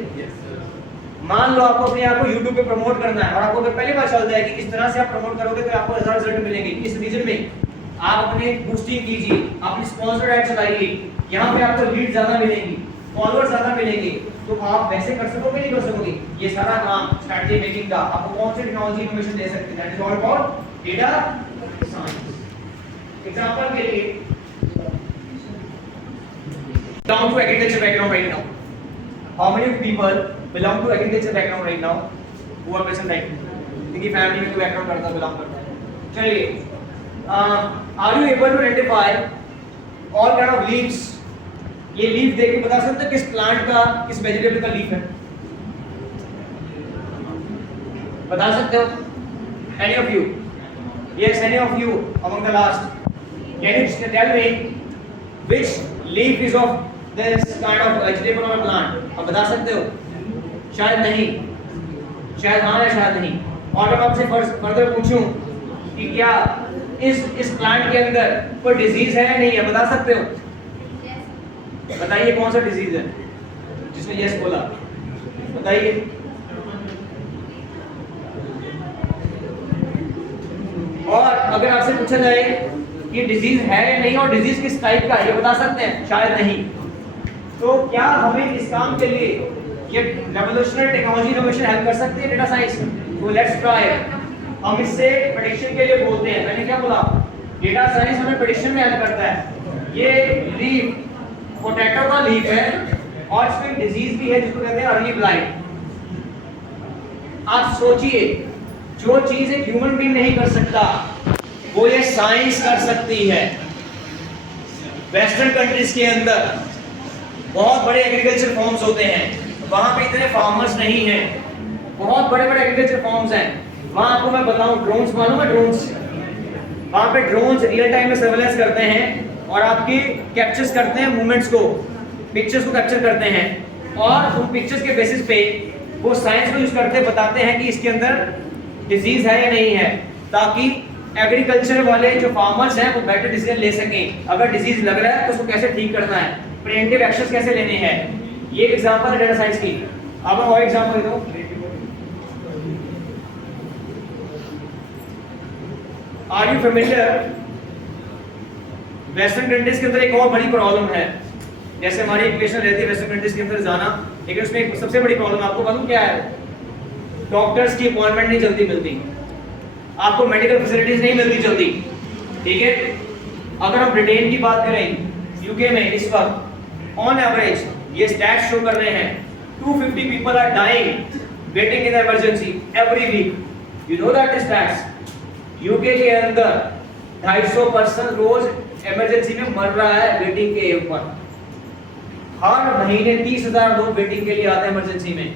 मान लो आपको अपने आप को YouTube पे प्रमोट करना है, और आपको अगर पहले पता चल जाए कि इस तरह से आप प्रमोट करोगे तो आपको ज़्यादा रिजल्ट मिलेंगे, इस रीजन में आप अपने बूस्टिंग कीजिए, अपनी स्पॉन्सर्ड ऐड चलाइए, यहाँ पे आपको लीड ज़्यादा मिलेंगी, फॉलोअर्स ज़्यादा मिलेंगे, तो आप वैसे कर सकोगे नहीं कर सकोगे? ये सारा काम स्ट्रेटजी मेकिंग का। आपको कौन सी टेक्नोलॉजी इनोवेशन दे सकते हैं? That is all about data science. Example के लिए belong to agriculture background right now. How many people belong to agriculture background right now? Who are present right now? इनकी family में कोई background करता है, belong करता है। चलिए, are you able to identify all kind of leaves? ये leaf देख के बता सकते हो किस plant का, किस vegetable का leaf है? बता सकते हो? Any of you? Yes, any of you among the last? Can you tell me which leaf is of this kind of vegetable or plant? आप बता सकते हो? शायद नहीं, शायद हाँ या शायद नहीं। और मैं आपसे फर्दर पूछूं कि क्या इस प्लांट के अंदर कोई डिजीज है या नहीं है, बता सकते हो? बताइए कौन सा डिजीज है जिसने यस बोला, बताइए। और अगर आपसे पूछा जाए कि डिजीज है या नहीं और डिजीज किस टाइप का है, ये बता सकते हैं? शायद नहीं। तो क्या हमें इस काम के लिए ये रेवोल्यूशनरी टेक्नोलॉजी इनोवेशन हेल्प कर सकती है डेटा साइंस? तो लेट्स ट्राई। हम इससे प्रेडिक्शन के लिए बोलते हैं, मैंने क्या बोला? डेटा साइंस हमें प्रेडिक्शन में हेल्प करता है। ये लीफ पोटैटो का लीफ है और इसमें डिजीज भी है जिसको कहते हैं अर्ली ब्लाइट। आप सोचिए, जो चीज एक ह्यूमन बीइंग नहीं कर सकता वो ये साइंस कर सकती है। वेस्टर्न कंट्रीज के अंदर बहुत बड़े एग्रीकल्चर फार्म्स होते हैं, वहां पे इतने फार्मर्स नहीं हैं, बहुत बड़े बड़े एग्रीकल्चर फार्म्स हैं। वहां आपको मैं बताऊं, ड्रोन्स मालूम है? ड्रोन्स, वहां पे ड्रोन्स रियल टाइम में सर्वेलेंस करते हैं और आपकी कैप्चर्स करते हैं मूवमेंट्स को, पिक्चर्स को कैप्चर करते हैं, और उन पिक्चर्स के बेसिस पे वो साइंस को यूज करते बताते हैं कि इसके अंदर डिजीज है या नहीं है, ताकि एग्रीकल्चर वाले जो फार्मर्स हैं वो बेटर डिसीजन ले सकें। अगर डिजीज लग रहा है तो उसको कैसे ठीक करना है, प्रिवेंटिव एक्शंस कैसे लेने हैं। ये एग्जांपल है डेटा साइंस की। अब मैं और एग्जांपल देता हूं। Are you familiar? Western countries के अंदर एक और बड़ी प्रॉब्लम है, जैसे हमारी इक्वेशन रहती है वेस्टर्न कंट्रीज के अंदर जाना, लेकिन उसमें एक सबसे बड़ी प्रॉब्लम आपको मालूम क्या है? डॉक्टर्स की अपॉइंटमेंट नहीं जल्दी मिलती, आपको मेडिकल फैसिलिटीज नहीं मिलती जल्दी, ठीक है? अगर हम ब्रिटेन की बात करें, यूके में इस वक्त ऑन एवरेज ये स्टैट्स शो कर रहे हैं 250 people are dying waiting in emergency every week. You know that stats UK के अंदर 250 पर्सन रोज इमरजेंसी में मर रहा है वेटिंग के ऊपर। हर महीने 30,000 लोग वेटिंग के लिए आते हैं इमरजेंसी में।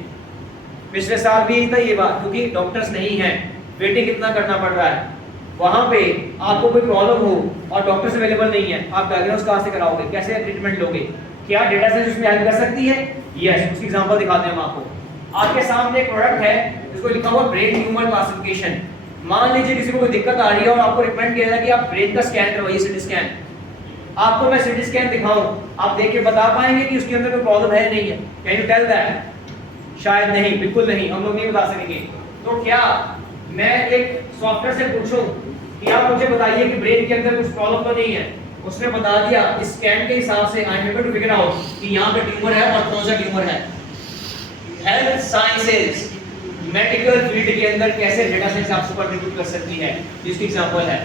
पिछले साल भी था ये बात, क्योंकि डॉक्टर्स नहीं हैं, वेटिंग कितना करना पड़ रहा है। वहां पे आपको कोई प्रॉब्लम हो और डॉक्टर्स अवेलेबल नहीं है, आप डायग्नोस कहां से कराओगे, कैसे ट्रीटमेंट लोगे? क्या डेटा साइंस उसमें हेल्प कर सकती है? यस, उसकी एग्जांपल दिखाते हैं हम आपको। आपके सामने एक प्रोडक्ट है जिसको लिखा हुआ ब्रेन ट्यूमर क्लासिफिकेशन। मान लीजिए किसी को कोई दिक्कत आ रही है और आपको रिकमेंड किया जाए कि आप ब्रेन का स्कैन करवाइए, सीटी स्कैन। आपको मैं सीटी स्कैन दिखाऊं, आप देख के बता पाएंगे कि उसके अंदर कोई प्रॉब्लम है नहीं है? Can you tell that? शायद नहीं, बिल्कुल नहीं, हम लोग नहीं बता सकेंगे। तो क्या मैं एक सॉफ्टवेयर से पूछूं कि आप मुझे बताइए कि ब्रेन के अंदर कुछ प्रॉब्लम तो नहीं है, उसने बता दिया इस स्कैन के हिसाब से I am able to figure out कि यहाँ पे ट्यूमर है और कौन सा ट्यूमर है। हेल्थ साइंसेज मेडिकल फील्ड के अंदर कैसे डेटा साइंस आपको कंट्रीब्यूट कर सकती है, इसकी एग्जांपल है।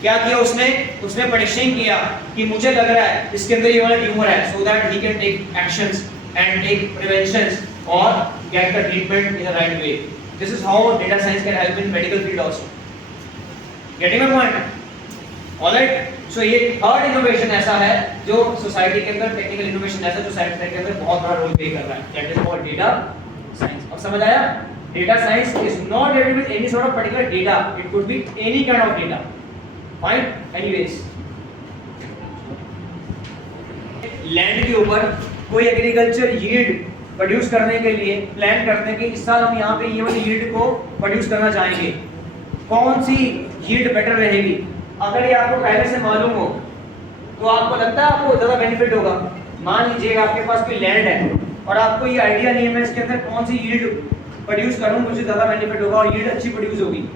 क्या किया उसने प्रेडिक्शन किया कि मुझे लग रहा है इसके अंदर ये वाला ट्यूमर है, so that he can take actions and take preventions और get the treatment in the right way. This is how data science can help in medical field also. Getting my point? Alright, so ये third innovation ऐसा है जो society के अंदर, technical innovation ऐसा जो society के अंदर बहुत बड़ा रोल प्ले कर रहा है, that is called data science. अब समझ आया? Data science is not related with any sort of particular data, it could be any kind of data. Fine, anyways, land के ऊपर कोई एग्रीकल्चर यील्ड प्रोड्यूस करने के लिए प्लान करते हैं कि इस साल हम यहाँ पे ये वाली यील्ड को प्रोड्यूस करना चाहेंगे, कौन सी यील्ड बेटर रहेगी? अगर ये आपको पहले से मालूम हो तो आपको लगता है आपको ज्यादा बेनिफिट होगा। मान लीजिए आपके पास कोई लैंड है और आपको ये आइडिया नहीं है मैं इसके अंदर कौन सी यील्ड प्रोड्यूस करूं, मुझे ज्यादा बेनिफिट होगा और यील्ड अच्छी प्रोड्यूस होगी।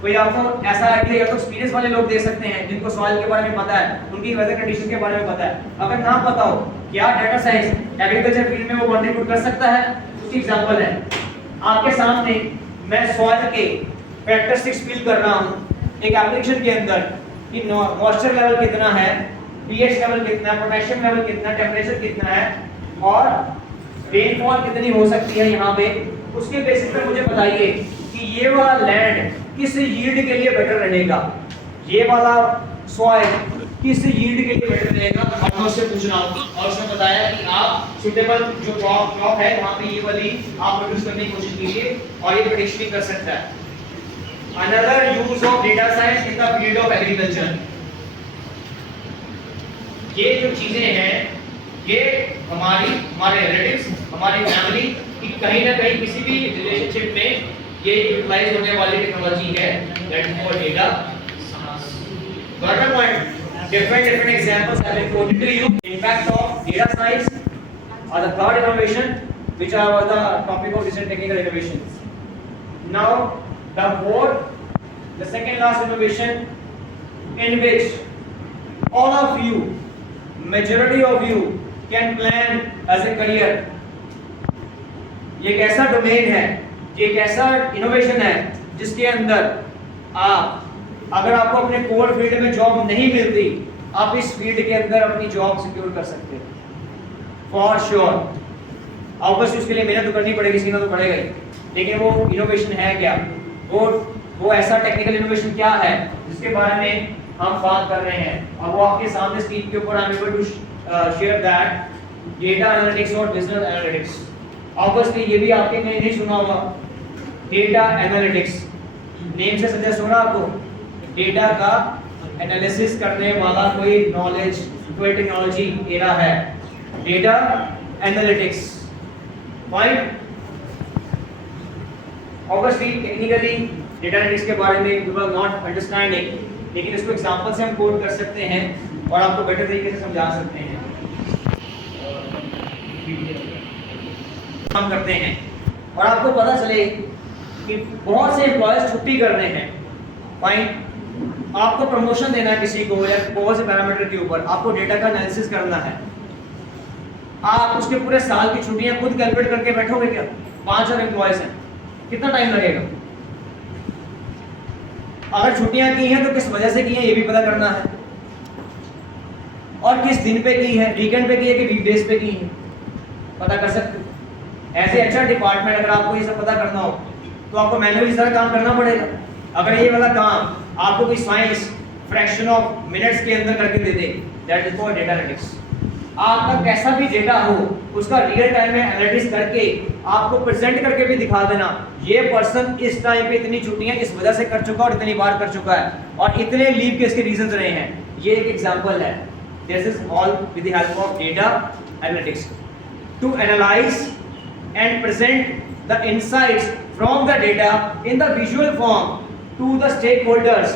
कोई आपको ऐसा आइडिया या तो एक्सपीरियंस वाले लोग दे सकते हैं जिनको सॉइल के बारे में पता है, उनकी वेदर कंडीशन के बारे में पता है। अगर ना पता हो, क्या डेटा साइंस एग्रीकल्चर फील्ड में वो कंट्रीब्यूट कर सकता है? उसकी एग्जांपल है आपके सामने, मैं सॉइल के कैरेक्टरिस्टिक्स फील कर रहा हूं एक एप्लीकेशन के अंदर कि मॉइस्चर लेवल कितना है, पीएच लेवल कितना है, पोटेशियम लेवल कितना, टेंपरेचर कितना है और रेनफॉल कितनी हो सकती है यहाँ पे। उसके बेसिस पे मुझे बताइए कि ये वाला लैंड किस यील्ड के लिए बेटर रहेगा, ये वाला सॉइल किस यील्ड के लिए बेटर रहेगा। और मैं उससे पूछ रहा हूँ और उसने बताया कि आप सुटेबल जो क्रॉप है वहाँ पे ये वाली आप प्रोड्यूस करने की कोशिश कीजिए और ये प्रेडिक्शन भी कर सकता है। Another use of data science in the field of agriculture. ये जो चीजें हैं ये हमारे रिलेटिव्स, हमारी फैमिली की कहीं ना कहीं किसी भी रिलेशनशिप में ये यूटिलाइज होने वाली टेक्नोलॉजी है, that is called data. Got my point? Different examples have been quoted to you. Impact of data science or the third innovation, which are the topic of recent technical innovations. Now the second last innovation in which all of you, majority of you can plan as a career. ये एक ऐसा domain है, ये एक ऐसा innovation है जिसके अंदर आप, अगर आपको अपने कोर फील्ड में जॉब नहीं मिलती, आप इस फील्ड के अंदर अपनी जॉब सिक्योर कर सकते हैं फॉर श्योर। ऑब्वियसली उसके लिए मेहनत तो करनी पड़ेगी, सीखना तो पड़ेगा ही, लेकिन वो इनोवेशन है क्या, वो ऐसा टेक्निकल इनोवेशन क्या है जिसके बारे में हम बात कर रहे हैं। और वो आपके सामने स्क्रीन के ऊपर I am able to share that data analytics और बिजनेस एनालिटिक्स। ऑब्वियसली ये भी आपने नहीं सुना होगा, डेटा एनालिटिक्स नेम से सजेस्ट हो रहा आपको, डेटा का एनालिसिस करने वाला कोई नॉलेज, कोई टेक्नोलॉजी एरा है, data analytics. Fine, obviously technically data analytics के बारे में यू आर नॉट अंडरस्टैंडिंग, लेकिन इसको एग्जांपल से हम कोड कर सकते हैं और आपको बेटर तरीके से समझा सकते हैं। काम करते हैं और आपको पता चले कि बहुत से एम्प्लॉयज छुट्टी कर रहे हैं, फाइन, आपको प्रमोशन देना है किसी को या बहुत से पैरामीटर के ऊपर, आपको डेटा का एनालिसिस करना है। आप उसके पूरे साल की छुट्टियां खुद कैलकुलेट करके बैठोगे क्या? 5,000 एम्प्लॉयज हैं, कितना टाइम लगेगा? अगर छुट्टियां की हैं तो किस वजह से की हैं ये भी पता करना है, और किस दिन पे की है, वीकेंड पे की है कि वीकडेज पे की है, पता कर सकते हो। ऐसे अच्छा डिपार्टमेंट अगर आपको ये सब पता करना हो तो आपको मैन्युअली सारा काम करना पड़ेगा। अगर ये वाला काम आपको कोई साइंस फ्रैक्शन ऑफ मिनट्स के अंदर करके दे दे, that is called data analytics. आपका कैसा भी डेटा हो उसका रियल टाइम में एनालिसिस करके आपको प्रेजेंट करके भी दिखा देना, ये पर्सन इस टाइम पे इतनी छुट्टियां इस वजह से कर चुका और इतनी बार कर चुका है और इतने लीव के इसके रीजंस रहे हैं। ये एक एग्जांपल है। This is all with the help of data analytics to analyse and present the insights from the data in the visual form to the stakeholders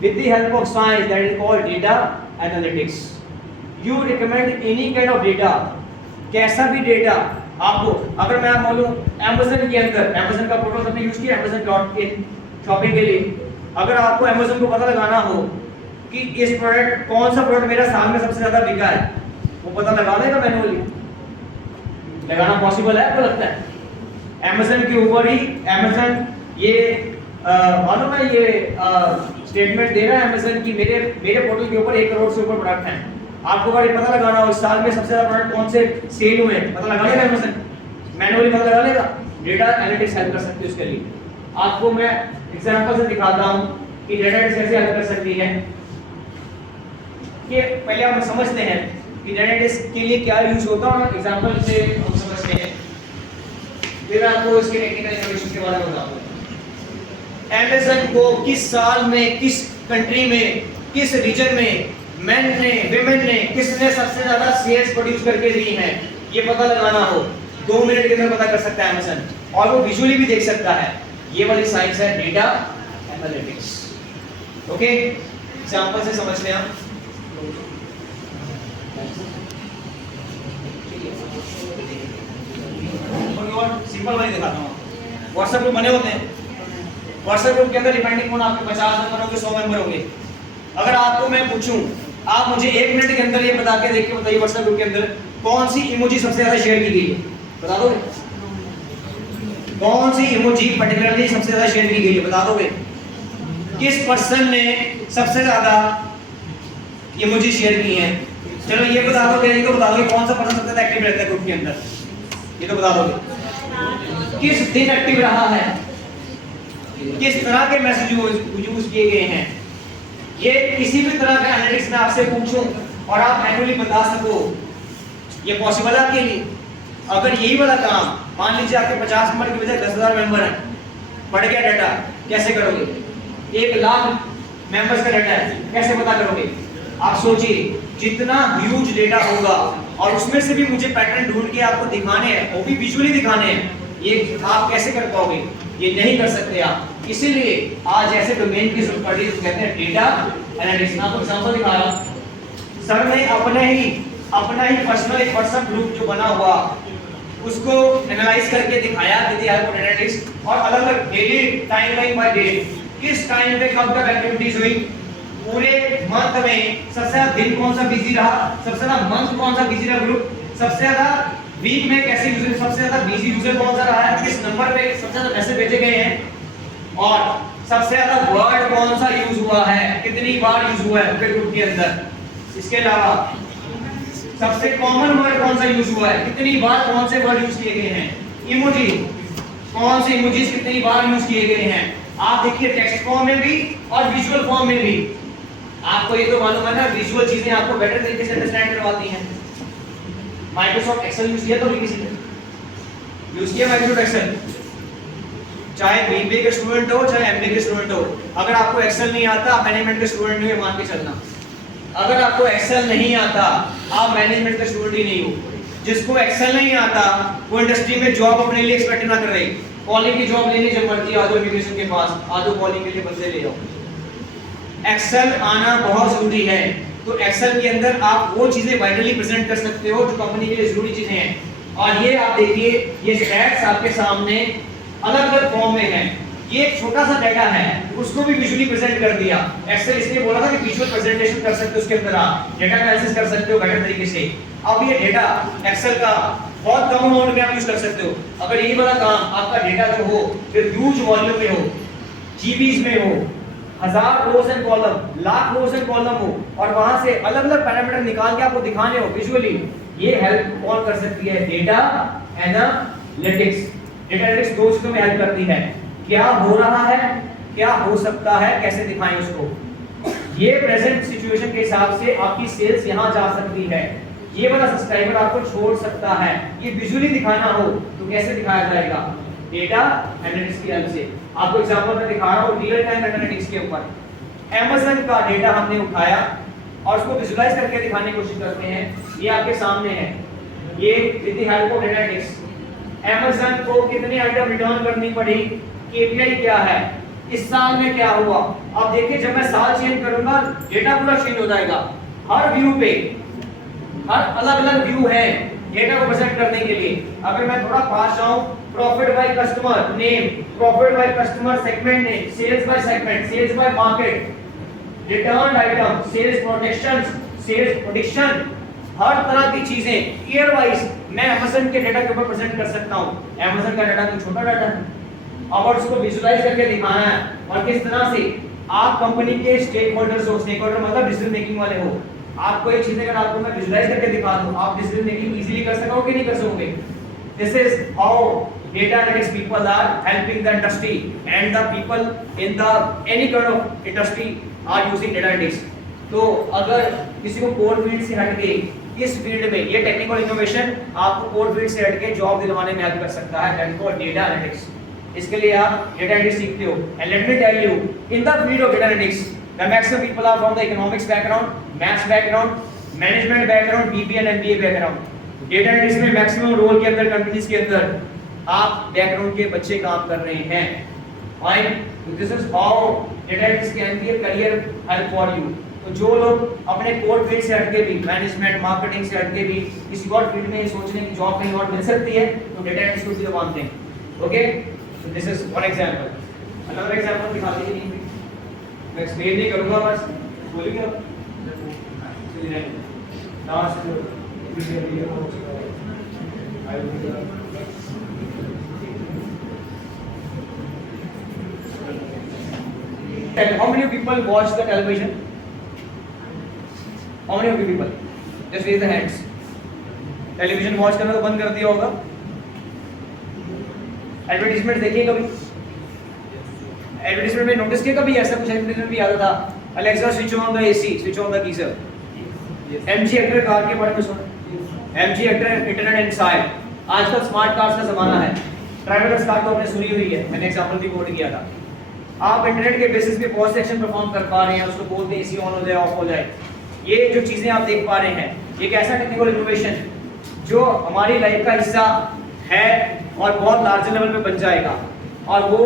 with the help of science, that is called data analytics. You recommend any kind of data, कैसा भी data आपको, अगर मैं बोलूं Amazon के अंदर, Amazon का protocol आपने यूज किया Amazon.in शॉपिंग के लिए, अगर आपको Amazon को पता लगाना हो कि इस प्रोडक्ट कौन सा प्रोडक्ट मेरा साल में सबसे ज्यादा बिका है, वो पता लगा देगा मैन्युअली, लगाना पॉसिबल है? आपको लगता है Amazon के ऊपर ही Amazon ये मालूम है ये स्टेटमेंट दे रहा है Amazon की मेरे पोर्टल के ऊपर 1 करोड़ से ऊपर प्रोडक्ट हैं, आपको अगर पता लगाना हो इस साल में सबसे ज्यादा प्रोडक्ट कौन से सेल हुए हैं, पता लगा लेगा Amazon, मैन्युअली पता लगा लेगा। डेटा एनालिटिक्स हेल्प कर सकती है उसके लिए। आपको मैं एग्जांपल से दिखाता हूं कि डेटा एनालिटिक्स कैसे हेल्प कर सकती है। कि पहले हम समझते हैं कि डेटा एनालिटिक्स के लिए क्या यूज होता है, एग्जांपल से हम समझते हैं, फिर आपको इसके टेक्निकल इनोवेशन के बारे में बताऊंगा। Amazon को किस साल में, किस कंट्री में, किस रीजन में मेन ने, विमेन ने, किसने सबसे ज्यादा सेल्स प्रोड्यूस करके दी हैं, ये पता लगाना हो 2 मिनट के अंदर पता कर सकता है Amazon, और वो विजुअली भी देख सकता है। ये वाली साइंस है डेटा एनालिटिक्स। ओके, एग्जांपल से समझ लें आप। सिंपल वाली दिखाता हूँ। व्हाट्सएप ग्रुप बने होते हैं, व्हाट्सएप ग्रुप के अंदर डिपेंडिंग ऑन आपके 50 मेंबर होंगे, 100 मेंबर होंगे। अगर आपको मैं पूछूं, आप मुझे 1 मिनट के अंदर ये बता के देख के बताइए व्हाट्सएप ग्रुप के अंदर कौन सी इमोजी सबसे ज्यादा शेयर की गई है, बता दोगे? कौन सी इमोजी पर्टिकुलरली सबसे ज्यादा शेयर की गई है, बता दोगे? किस पर्सन ने सबसे ज्यादा इमोजी शेयर की है? चलो ये बता दो, ये तो बता दोगे कौन सा पर्सन सबसे ज्यादा एक्टिव रहता है ग्रुप के अंदर, ये तो बता दोगे। किस दिन एक्टिव रहा है, किस तरह के मैसेज यूज किए गए हैं, ये किसी भी तरह का एनालिटिक्स में आपसे पूछूं और आप मैन्युअली बता सको, ये पॉसिबल है आपके लिए? अगर यही वाला काम मान लीजिए आपके 50 मेंबर की बजाय 10,000 मेंबर हैं, बढ़ गया डाटा, कैसे करोगे? 1 लाख मेंबर्स का डाटा है, कैसे पता करोगे? आप सोचिए जितना ह्यूज डेटा होगा और उसमें से भी मुझे पैटर्न ढूंढ के आपको दिखाने हैं, वो भी विजुअली दिखाने हैं, ये आप कैसे कर पाओगे? ये नहीं कर सकते आप। इसीलिए आज ऐसे डोमेन की जरूरत पड़ी है, कहते हैं डेटा एनालिटिक्स। मैं आपको एग्जांपल दिखा रहा हूं। सर ने अपना ही पर्सनल एक व्हाट्सएप ग्रुप जो बना हुआ उसको एनालाइज करके दिखाया with the help of analytics, और अलग-अलग डेली टाइमलाइन बाय डे किस टाइम पे कब तक एक्टिविटीज हुई, पूरे मंथ में सबसे ज्यादा दिन कौन सा बिजी रहा, सबसे ज्यादा मंथ कौन सा बिजी रहा ग्रुप, सबसे ज्यादा वीक में कैसे यूजर, सबसे ज्यादा बिजी यूजर कौन सा रहा है, किस नंबर पे सबसे ज्यादा मैसेज भेजे गए हैं, और सबसे ज्यादा वर्ड कौन सा यूज हुआ है, कितनी बार यूज हुआ है पूरे ग्रुप के अंदर। इसके अलावा सबसे कॉमन वर्ड कौन सा यूज हुआ है, कितनी बार कौन से वर्ड यूज किए गए हैं, इमोजी कौन से इमोजीज कितनी बार यूज किए गए हैं। आप देखिए टेक्स्ट फॉर्म में भी और विजुअल फॉर्म में भी। आपको ये तो मालूम है ना, विजुअल चीजें आपको बेटर तरीके से अंडरस्टैंड करवाती हैं। माइक्रोसॉफ्ट एक्सेल यूज किया तो किसी ने यूज किया माइक्रोसॉफ्ट एक्सेल, चाहे बीबीए के स्टूडेंट हो चाहे एमबीए के स्टूडेंट हो। अगर आपको एक्सेल नहीं आता, आप मैनेजमेंट के स्टूडेंट नहीं हो, मान के चलना। अगर आपको एक्सेल नहीं आता, आप मैनेजमेंट के स्टूडेंट ही नहीं हो। जिसको एक्सेल नहीं आता वो इंडस्ट्री में जॉब अपने लिए एक्सपेक्ट ना कर रही। कॉलिंग की जॉब लेने जब मर्जी आ जाओ इमिग्रेशन के पास, आ जाओ कॉलिंग के लिए बंदे ले जाओ। एक्सेल आना बहुत जरूरी है। तो एक्सेल के अंदर आप वो चीजें वाइडली प्रेजेंट कर सकते हो जो कंपनी के लिए जरूरी चीजें हैं। और ये आप देखिए, ये स्टैट्स आपके सामने अलग अलग फॉर्म में है। ये एक छोटा सा डाटा है, उसको भी विजुअली प्रेजेंट कर दिया। एक्सेल इसलिए बोला था कि विजुअल प्रेजेंटेशन कर सकते हो, उसके अंदर आप डेटा एनालिसिस कर सकते हो बेटर तरीके से। अब ये डेटा एक्सेल का बहुत कम अमाउंट में आप यूज कर सकते हो। अगर यही वाला काम आपका डेटा जो हो फिर ह्यूज वॉल्यूम में हो, जीबीज में हो, 1000 rows and columns, lakh rows and columns हो और वहां से अलग अलग पैरामीटर निकाल के आपको दिखाने हो विजुअली, ये हेल्प कौन कर सकती है? Data analytics. डेटा एनालिटिक्स दो चीजों में हेल्प करती है, क्या हो रहा है, क्या हो सकता है, कैसे दिखाएं उसको। ये प्रेजेंट सिचुएशन के हिसाब से आपकी सेल्स यहां जा सकती है, ये वाला सब्सक्राइबर आपको छोड़ सकता है, ये विजुअली दिखाना हो तो कैसे दिखाया जाएगा? डेटा एनालिटिक्स की हेल्प से। आपको एग्जांपल में दिखा रहा हूं रियल टाइम एनालिटिक्स के ऊपर। Amazon का डेटा हमने उठाया और उसको विजुअलाइज करके दिखाने की कोशिश करते हैं। ये आपके सामने है, ये with the help of data analytics Amazon को कितनी आइटम रिटर्न करनी पड़ी, KPI क्या है, इस साल में क्या हुआ। अब देखिए जब मैं साल चेंज करूंगा डेटा पूरा चेंज हो जाएगा। हर व्यू पे हर अलग अलग व्यू है डेटा को प्रेजेंट करने के लिए। अगर मैं थोड़ा पास जाऊं, profit by customer name, profit by customer segment name, sales by segment, sales by market, return item, sales production, sales prediction, हर तरह की चीजें ईयर वाइज मैं Amazon के डेटा के ऊपर प्रेजेंट कर सकता हूं। Amazon का डेटा तो छोटा डाटा है, अब उसको विजुअलाइज करके दिखाना है और किस तरह से आप कंपनी के स्टेक होल्डर्स हो, स्टेक होल्डर मतलब डिसीजन मेकिंग वाले हो। आपको एक चीज अगर आपको मैं विजुअलाइज करके दिखा दूं, आप डिसीजन मेकिंग इजीली कर सकोगे कि नहीं कर सकोगे? This is how data analytics people are helping the industry and the people in the any kind of industry are using data analytics. तो अगर किसी को कोर फील्ड से हट के इस फील्ड में ये टेक्निकल इनोवेशन आपको कोर फील्ड से हट के जॉब दिलवाने में हेल्प कर सकता है, दैट इज डेटा एनालिटिक्स। इसके लिए आप डेटा एनालिटिक्स सीखते हो। And let me tell you, in the field of data analytics the maximum people are from the economics background, maths background, management background, BBA and MBA background. Data analytics में maximum role के अंदर companies के अंदर आप background के बच्चे काम कर रहे हैं। Fine, this is how data analytics can be a career help for you. तो जो लोग अपने कोर फील्ड से हटके भी, मैनेजमेंट मार्केटिंग से हटके भी किसी और फील्ड में सोचने की जॉब कहीं और मिल सकती है, तो data analytics would be the one thing. Okay, so this is one example. Another example दिखा दीजिए। नहीं मैं एक्सप्लेन नहीं करूंगा, बस बोलिए आप। चलिए last how many people watch the television? How many of you people? Just raise the hands. Television watch करना तो बंद कर दिया होगा। एडवर्टाइजमेंट देखिए कभी? एडवर्टाइजमेंट में नोटिस किया कभी ऐसा कुछ एडवर्टाइजमेंट भी आता था? Alexa switch on the AC, switch on the geyser. MG actor car के बारे में सुना? MG actor internet inside. आजकल स्मार्ट कार्स का जमाना है। ड्राइवरलेस कार तो आपने सुनी हुई है, मैंने एग्जांपल भी कोट किया था। आप इंटरनेट के बेसिस पे पॉज एक्शन परफॉर्म कर पा रहे हैं, उसको बोलते हैं एसी ऑन हो जाए, ऑफ हो जाए। ये जो चीजें आप देख पा रहे हैं, एक ऐसा टेक्निकल इनोवेशन जो हमारी लाइफ का हिस्सा है और बहुत लार्जर लेवल पे बन जाएगा। और वो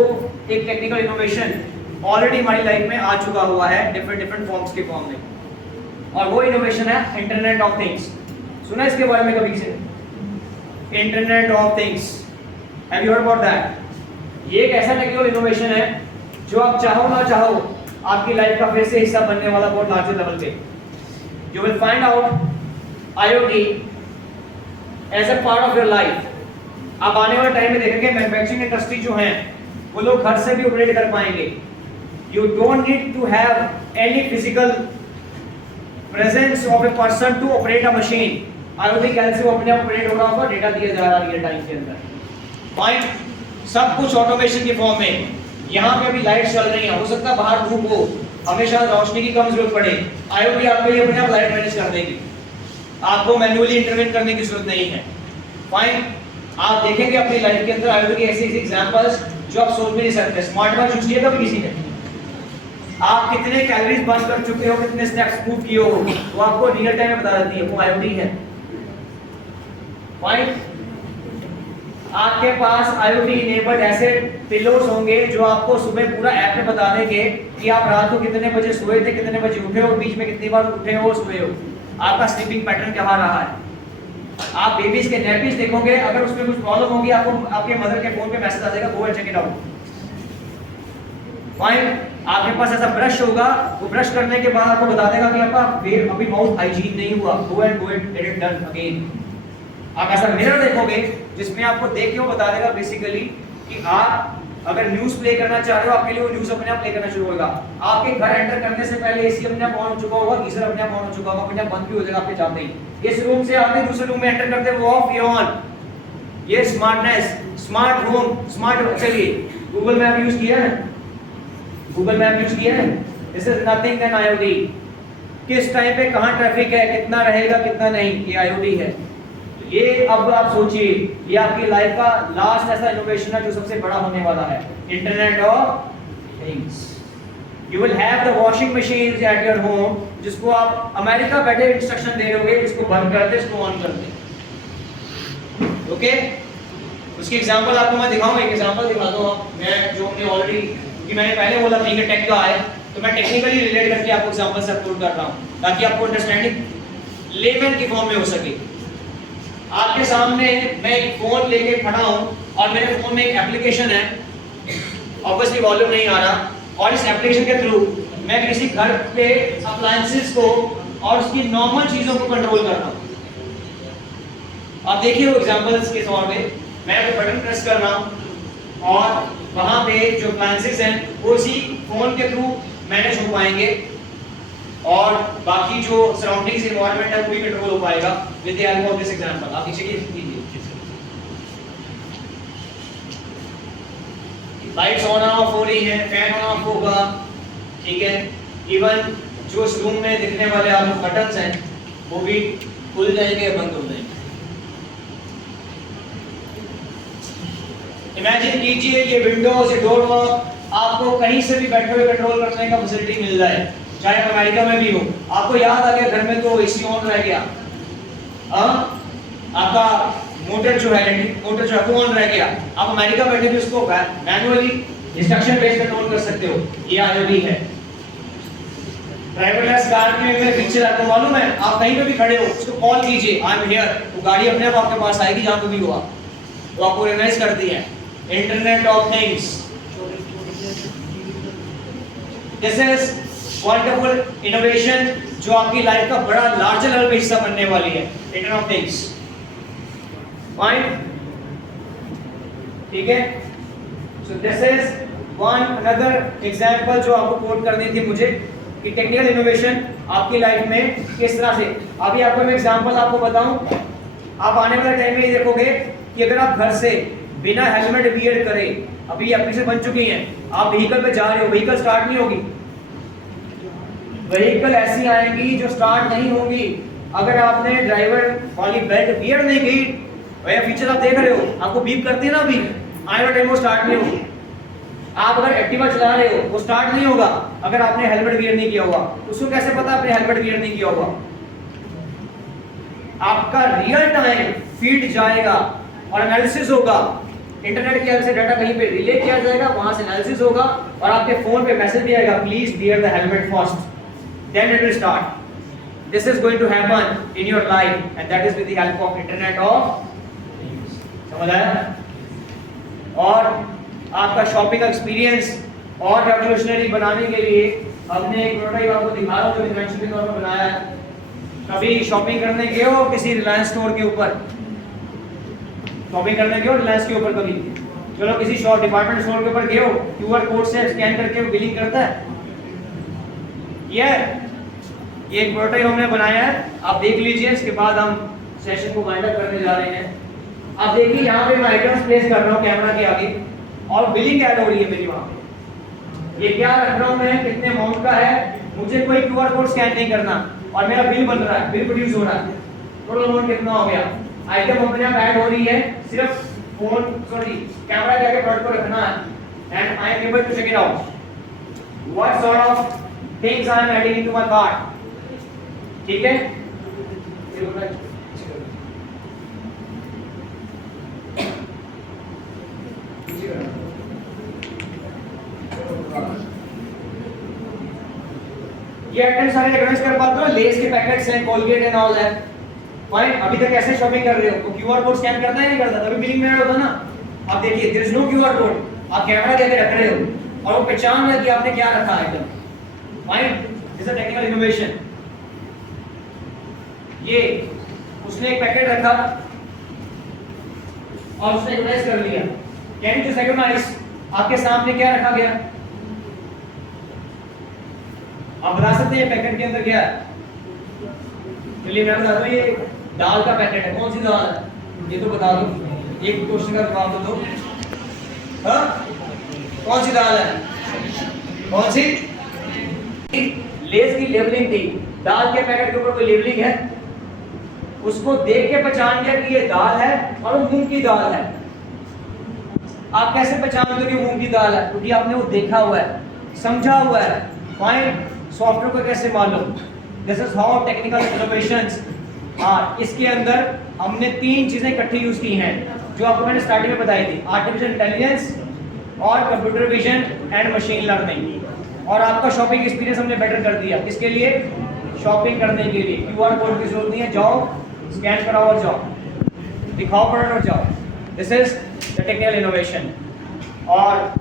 एक टेक्निकल इनोवेशन ऑलरेडी हमारी लाइफ में आ चुका हुआ है डिफरेंट फॉर्म्स के फॉर्म में। और वो इनोवेशन है इंटरनेट ऑफ थिंग्स। सुना इसके बारे में कभी किसी ने? Internet of things, have you heard about that? ये एक ऐसा टेक्निकल इनोवेशन है जो आप चाहो ना चाहो आपकी लाइफ का फिर से हिस्सा बनने वाला बहुत लार्जर लेवल पे। You will find out IoT as a part of your life. आप आने वाले टाइम में देखेंगे मैन्युफैक्चरिंग इंडस्ट्री जो है वो लोग घर से भी ऑपरेट कर पाएंगे। You don't need to have any physical presence of a person to operate a machine. IoT कैसे वो अपने आप ऑपरेट हो रहा होगा, डेटा दिया जा रहा है रियल टाइम के अंदर। फाइन, सब कुछ ऑटोमेशन के फॉर्म में। यहाँ पे अभी लाइट चल रही है, हो सकता है बाहर धूप हो, हमेशा रोशनी की कम जरूरत पड़े, IoT आपके लिए अपने आप लाइट मैनेज कर देगी, आपको मैन्युअली इंटरवेन करने की जरूरत नहीं है। फाइन, आप देखेंगे अपनी लाइफ के अंदर IoT की ऐसी एग्जांपल्स जो आप सोच भी नहीं सकते। स्मार्ट वॉच यूज किया कभी किसी ने? आप कितने कैलोरीज बर्न कर चुके हो, कितने स्टेप्स मूव किए हो, वो आपको रियल टाइम में बता देती है, वो IoT है। फाइन, आपके पास IoT इनेबल्ड ऐसे पिलोस होंगे जो आपको सुबह पूरा ऐप में बता देंगे कि आप रात को कितने बजे सोए थे, कितने बजे उठे हो, बीच में कितनी बार उठे हो, सोए हो, आपका स्लीपिंग पैटर्न क्या रहा है। आप बेबीज के नैपीज देखोगे, अगर उसमें कुछ प्रॉब्लम होगी आपको आपके मदर के फोन पे मैसेज आ जाएगा, go and check it out. Fine, आपके पास ऐसा ब्रश होगा, वो ब्रश करने के बाद आपको बता देगा कि आपका अभी माउथ हाइजीन नहीं हुआ, go and get it done again. आप ऐसा मिरर देखोगे जिसमें आपको देख के वो बता देगा बेसिकली कि आप अगर न्यूज़ प्ले करना चाह रहे हो आपके लिए वो न्यूज़ अपने आप प्ले करना शुरू होगा। आपके घर एंटर करने से पहले एसी अपने आप ऑन हो चुका होगा, गीजर अपने आप ऑन हो चुका होगा, अपने आप बंद भी हो जाएगा आपके जाते ही। इस रूम से आते दूसरे रूम में एंटर करते वो ऑफ ये ऑन। ये स्मार्टनेस, स्मार्ट होम, स्मार्ट। चलिए गूगल मैप यूज किया है, गूगल मैप यूज किया है। This is nothing then IoT। किस टाइम पे कहाँ ट्रैफिक है, कितना रहेगा कितना नहीं, ये IoT है। ये अब आप सोचिए, ये आपकी लाइफ का लास्ट ऐसा इनोवेशन है जो सबसे बड़ा होने वाला है, internet of things. You will have the washing machines at your home, जिसको आप अमेरिका बैठे इंस्ट्रक्शन दे दोगे, इसको बंद कर दे, इसको ऑन कर दे। ओके, उसकी एग्जांपल आपको मैं दिखाऊंगा, एक एग्जांपल दिखा दो आप। मैं जो हमने ऑलरेडी, कि मैंने पहले बोला था कि टेक का है, तो मैं टेक्निकली रिलेट करके आपको एग्जांपल से अपलोड कर रहा हूं ताकि आपको अंडरस्टैंडिंग लेमन की फॉर्म में हो सके। आपके सामने मैं एक फोन लेके खड़ा हूं और मेरे फोन में एक एप्लीकेशन है, ऑब्वियसली वॉल्यूम नहीं आ रहा, और इस एप्लीकेशन के थ्रू मैं किसी घर के अप्लायंसेस को और उसकी नॉर्मल चीजों को कंट्रोल कर रहा हूं। आप देखिए वो एग्जांपल्स के तौर पे मैं बटन प्रेस कर रहा हूं और वहां पे जो अप्लायंसेस हैं वो इसी फोन के थ्रू मैनेज हो पाएंगे और बाकी जो सराउंडिंग्स एनवायरनमेंट है वो भी कंट्रोल हो पाएगा with the help of this example. आप नीचे कीजिए, लाइट्स ऑन ऑफ हो रही हैं, फैन ऑन ऑफ होगा, ठीक है। इवन जो इस रूम में दिखने वाले आपको बटन्स हैं वो भी खुल जाएंगे, बंद हो जाएंगे। इमेजिन कीजिए ये विंडोज, ये डोर लॉक आपको कहीं से भी बैठे हुए कंट्रोल करने का फैसिलिटी मिल जाए, चाहे आप अमेरिका में भी हो। आपको याद आ गया घर में तो एसी ऑन रह गया, आपका मोटर जो है, इलेक्ट्रिक मोटर जो है वो ऑन रह गया, आप अमेरिका बैठे भी उसको मैनुअली इंस्ट्रक्शन बेस्ड कंट्रोल कर सकते हो। ये IoT है। ड्राइवरलेस कार में मैं पिक्चर आपको मालूम है, आप कहीं पे भी खड़े हो उसको कॉल कीजिए आई एम हियर, तो गाड़ी अपने आप आपके पास आएगी जहां पे भी हो आप, वो आपको रिकॉग्नाइज करती है। Internet of things, this is wonderful innovation जो आपकी लाइफ का बड़ा लार्जर लेवल पे हिस्सा बनने वाली है, इंटरनेट ऑफ थिंग्स। फाइन, ठीक है। So this is one another example जो आपको कोट करनी थी मुझे कि टेक्निकल इनोवेशन आपकी लाइफ में किस तरह से। अभी आपको मैं एग्जांपल आपको बताऊं, आप आने वाले टाइम में ये देखोगे कि अगर आप घर से बिना हेलमेट वियर करे, अभी एप्लीकेशन बन चुकी हैं, आप व्हीकल पे जा रहे हो, व्हीकल स्टार्ट नहीं होगी, व्हीकल ऐसी आएंगी जो स्टार्ट नहीं होगी अगर आपने ड्राइवर वाली बेल्ट वियर नहीं की। भैया फीचर आप देख रहे हो, आपको बीप करती है ना, अभी आने वाले टाइम वो स्टार्ट नहीं होगी। आप अगर एक्टिवा चला रहे हो वो स्टार्ट नहीं होगा अगर आपने हेलमेट वियर नहीं किया हुआ। उसको कैसे पता आपने हेलमेट वियर नहीं किया हुआ? आपका रियल टाइम फीड जाएगा और एनालिसिस होगा, इंटरनेट की हेल्प से डाटा कहीं पे रिले किया जाएगा, वहां से एनालिसिस होगा और आपके फोन पे मैसेज भी आएगा, please wear the helmet first, then it will start. This is going to happen in your life and that is with the help of internet of things. समझ आया? और आपका शॉपिंग एक्सपीरियंस और revolutionary बनाने के लिए हमने एक प्रोटोटाइप आपको दिखा रहा हूं जो इन्वेंशन के तौर पर बनाया है। कभी शॉपिंग करने गए हो किसी रिलायंस स्टोर के ऊपर, शॉपिंग करने गए हो रिलायंस के ऊपर, कभी चलो किसी शॉप डिपार्टमेंट स्टोर के ऊपर गए हो, QR कोड से स्कैन करके वो बिलिंग करता है। ये एक प्रोटोटाइप हमने बनाया है, आप देख लीजिए, इसके बाद हम सेशन को वाइंड अप करने जा रहे हैं। आप देखिए यहाँ पे मैं आइटम्स प्लेस कर रहा हूँ कैमरा के आगे और बिलिंग ऐड हो रही है मेरी वहाँ पे। ये क्या रख रहा हूँ मैं, कितने अमाउंट का है, मुझे कोई QR कोड स्कैन नहीं करना और मेरा बिल बन रहा है, बिल प्रोड्यूस हो रहा है, टोटल अमाउंट कितना हो गया, आइटम अपने आप ऐड हो रही है, सिर्फ कैमरा के आगे प्रोडक्ट को रखना है and I am able to check it out what sort of things I am adding into my cart. ठीक है, ये आइटम सारे रिकॉग्नाइज कर पाते हो, लेस के पैकेट्स हैं, कोलगेट एंड ऑल है। फाइन, अभी तक ऐसे शॉपिंग कर रहे हो तो QR कोड स्कैन करता है नहीं करता, तभी बिलिंग में ऐड होता ना। अब देखिए there is no QR code, आप कैमरा के आगे रख रहे हो और वो पहचान रहा है कि आपने क्या रखा है item. Fine, this is technical innovation. ये उसने एक पैकेट रखा और उसने रिकॉग्नाइज कर लिया, कैन यू रिकॉग्नाइज आपके सामने क्या रखा गया? आप बता सकते हैं पैकेट के अंदर क्या है? चलिए मैं बता दूं, ये दाल का पैकेट है। कौन सी दाल है? ये तो बता दो, एक क्वेश्चन का जवाब तो दो। हाँ, कौन सी दाल है? कौन सी? लेस की लेबलिंग थी, दाल के पैकेट के ऊपर कोई लेबलिंग है? उसको देख के पहचान गया कि ये दाल है और वो मूंग की दाल है। आप कैसे पहचानते हो कि मूंग की दाल है? क्योंकि आपने वो देखा हुआ है, समझा हुआ है। फाइन, सॉफ्टवेयर को कैसे मालूम? This is how technical innovations. इसके अंदर हमने 3 चीजें इकट्ठी यूज की हैं जो आपको मैंने स्टार्टिंग में बताई थी, आर्टिफिशियल इंटेलिजेंस और computer vision and machine learning. और आपका शॉपिंग एक्सपीरियंस हमने बेटर कर दिया। किसके लिए? शॉपिंग करने के लिए। क्यूआर कोड की जरूरत नहीं है, जाओ स्कैन कराओ और जाओ, दिखाओ प्रोडक्ट और जाओ। This is the technical innovation. और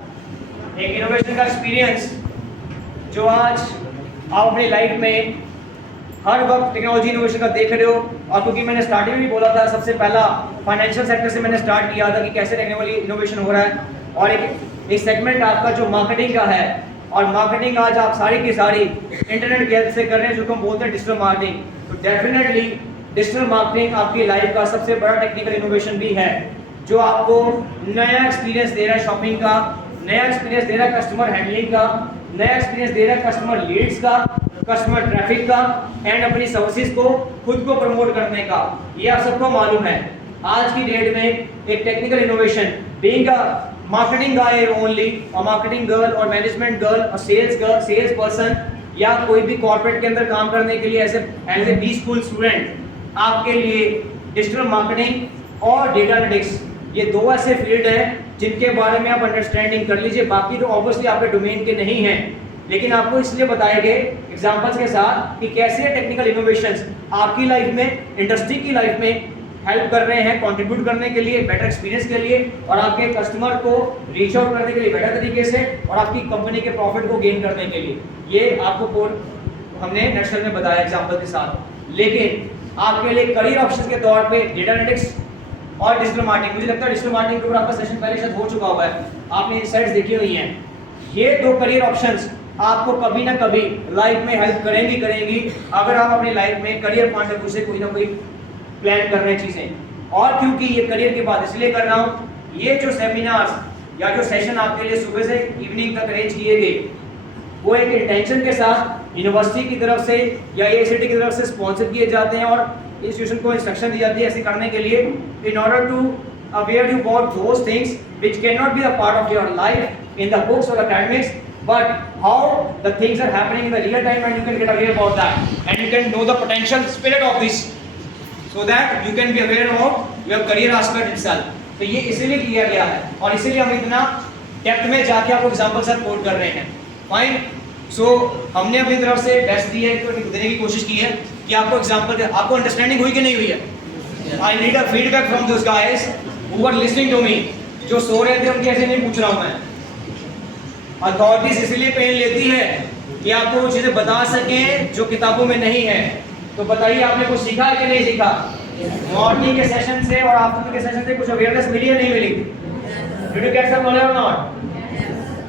एक इनोवेशन का एक्सपीरियंस जो आज आप अपनी लाइफ में हर वक्त टेक्नोलॉजी इनोवेशन का देख रहे हो। और क्योंकि मैंने स्टार्टिंग में भी बोला था, सबसे पहला फाइनेंशियल सेक्टर से मैंने स्टार्ट किया था कि कैसे टेक्नोलॉजी इनोवेशन हो रहा है। और एक सेगमेंट आपका जो मार्केटिंग का है, और मार्केटिंग आज आप सारी की सारी इंटरनेट की हेल्प से कर रहे हैं, जो हम बोलते हैं डिजिटल मार्केटिंग। तो डेफिनेटली डिजिटल मार्केटिंग आपकी लाइफ का सबसे बड़ा टेक्निकल इनोवेशन भी है, जो आपको नया एक्सपीरियंस दे रहा है शॉपिंग का, नया एक्सपीरियंस दे रहा है कस्टमर हैंडलिंग का, नया एक्सपीरियंस दे रहा है कस्टमर लीड्स का, कस्टमर ट्रैफिक का, एंड अपनी सर्विसेज को खुद को प्रमोट करने का। ये आप सबको मालूम है। आज की डेट में एक technical innovation being a marketing guy only, और मार्केटिंग गर्ल और मैनेजमेंट गर्ल और सेल्स पर्सन, या कोई भी कॉर्पोरेट के अंदर काम करने के लिए as a B school student, आपके लिए डिजिटल मार्केटिंग और डेटा एनालिटिक्स ये 2 ऐसे फील्ड हैं जिनके बारे में आप अंडरस्टैंडिंग कर लीजिए। बाकी तो ऑब्वियसली आपके डोमेन के नहीं हैं, लेकिन आपको इसलिए बताए गए एग्जांपल्स के साथ कि कैसे टेक्निकल इनोवेशंस आपकी लाइफ में, इंडस्ट्री की लाइफ में हेल्प कर रहे हैं, कंट्रीब्यूट करने के लिए, बेटर एक्सपीरियंस के लिए, और आपके कस्टमर को रीच आउट करने के लिए बेटर तरीके से, और आपकी कंपनी के प्रॉफिट को गेन करने के लिए। ये आपको कोड हमने नक्शल में बताया एग्जांपल के साथ। लेकिन आपके लिए करियर ऑप्शन के तौर पे डेटा एनालिटिक्स और डिजिटल मार्केटिंग, मुझे लगता है डिजिटल मार्केटिंग के ऊपर आपका सेशन पहले शायद हो चुका हुआ है, आपने इनसाइट्स देखी हुई हैं। ये 2 करियर ऑप्शंस आपको कभी ना कभी लाइफ में हेल्प करेंगी अगर आप अपनी लाइफ में करियर पॉइंट ऑफ व्यू से कोई ना कोई प्लान कर रहे हैं चीजें। और क्योंकि ये करियर की बात इसलिए कर रहा हूँ, ये जो सेमिनार्स या जो सेशन आपके लिए सुबह से इवनिंग तक अरेंज किए गए, वो एक इंटेंशन के साथ यूनिवर्सिटी की तरफ से या एआईसीटी की तरफ से स्पॉन्सर किए जाते हैं, और इंस्टीट्यूशन को इंस्ट्रक्शन दी जाती है ऐसे करने के लिए, in order to aware you about those things which can not be a part of your life in the books और academics, but how the things are happening in the real time, and you can get aware about that, and you can know the potential spirit of this, so that you can be aware of your career aspect itself. तो ये इसीलिए किया गया है, और इसीलिए हम इतना डेप्थ में जाके आपको एग्जांपल से कोड कर रहे हैं। फाइन, सो हमने अपनी तरफ से बेस्ट दी है, देने की कोशिश की है कि आपको एग्जांपल दे। आपको अंडरस्टैंडिंग हुई कि नहीं हुई है? I need a feedback from those guys who are listening to me. जो सो रहे थे उनके ऐसे नहीं पूछ रहा हूं मैं। अथॉरिटीज इसलिए पेन लेती है कि आपको वो चीजें बता सकें जो किताबों में नहीं है। तो बताइए, आपने कुछ सीखा है कि नहीं सीखा? मॉर्निंग के सेशन से और आफ्टरनून के सेशन से कुछ अवेयरनेस मिली या नहीं मिली? Did you get some knowledge or not?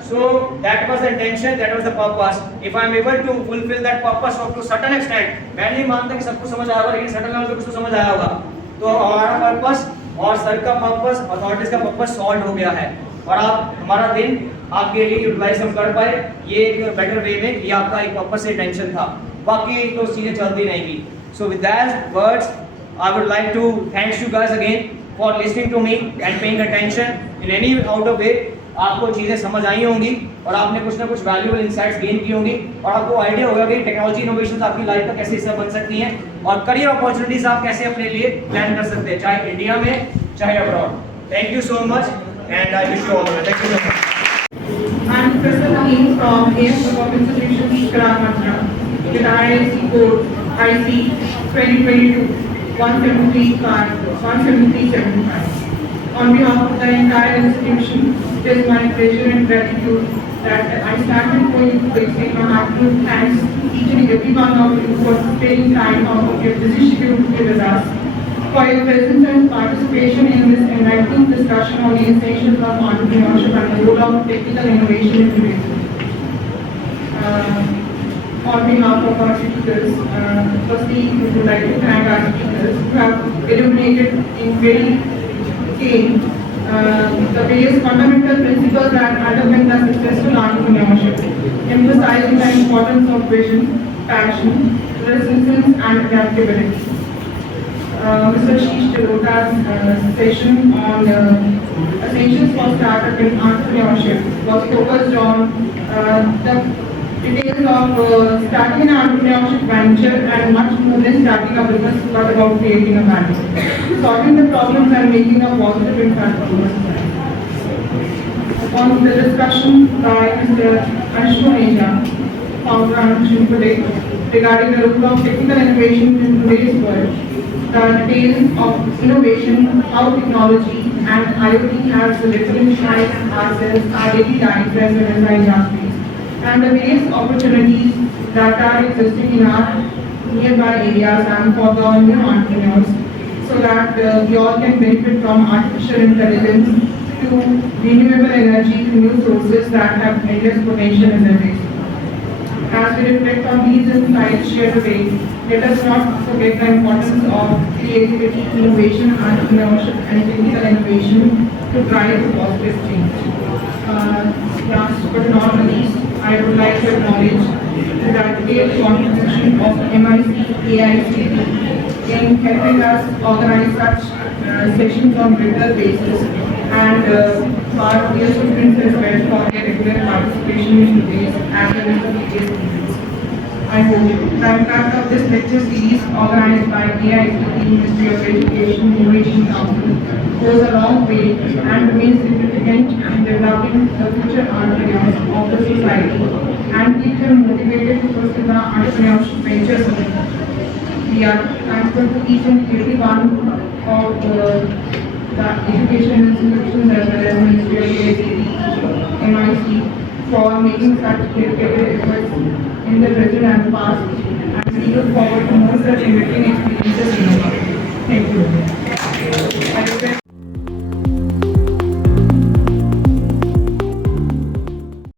So that was the intention, that was the purpose. If I am able to fulfill that purpose up to certain extent, मैं नहीं मानता कि सब कुछ समझ आया होगा, लेकिन certain level पे कुछ तो समझ आया होगा। तो हमारा पर्पस और सर का पर्पस, अथॉरिटीज का पर्पस सॉल्व हो गया है, और आप हमारा दिन आपके लिए यूटिलाइज हम कर पाए ये एक बेटर वे में, ये आपका एक पर्पस से इंटेंशन था। बाकी तो चीजें चलती रहेंगी। So with that words, I would like to thank you guys again for listening to me and paying attention in any out of way. आपको चीजें समझ आई होंगी और आपने कुछ ना कुछ वैल्यूएबल इनसाइट्स गेन की होंगी, और आपको आइडिया होगा कि टेक्नोलॉजी इनोवेशंस आपकी लाइफ का कैसे हिस्सा बन सकती हैं, और करियर अपॉर्चुनिटीज आप कैसे अपने लिए प्लान कर सकते हैं, चाहे इंडिया में चाहे abroad. Thank you so much and I wish you all the best. Thank you so much. I'm Kristen Amin from AS Performance Solutions, Kalamatra, with IIC code IC 2022-17375. On behalf of the entire institution, it is my pleasure and gratitude that I started going to extend my heartfelt thanks to each and every one of you for taking time out of your busy schedule to be with us, for your presence and participation in this enlightening discussion on the essentials of entrepreneurship. entrepreneurship and the role of technical innovation in today's world. On behalf of our speakers, firstly, we would like to thank our speakers who have illuminated in very detail the various fundamental principles that underpin the successful entrepreneurship, emphasizing the importance of vision, passion, resilience, and adaptability. Mr. Sheesh Tilota's session on essentials for startup in entrepreneurship was focused on the details of starting an entrepreneurship venture and much more than starting a business, but about creating a value, solving the problems and making a positive impact on the society. On the discussion by Mr. Ashwaneja, founder and Shilpade, regarding the role of technical innovation in today's world, the details of innovation, how technology and IoT has revolutionized ourselves, our daily lives as well as our industries, and the various opportunities that are existing in our nearby areas and for the new entrepreneurs, so that we all can benefit from artificial intelligence to renewable energy to new sources that have endless potential in their base. As we reflect on these insights shared today, let us not forget the importance of creativity, innovation, entrepreneurship, and technical innovation to drive a positive change. Last but not least, I would like to acknowledge the dedicated contribution of MIC AICTE in helping us organize such sessions on regular basis, and our dear students as well for their regular participation in today's as well as the previous events. I hope the impact of this lecture series organized by AICTE Ministry of Education Innovation Council goes a long way and remains significant in developing the future entrepreneurs of the society and keep them motivated to pursue the entrepreneurship ventures. We are thankful to each and every one of the education institutions as well as Ministry of AICTE, MIC for making such dedicated efforts in the present and past, and we look forward to more such enriching experiences in the future. Thank you.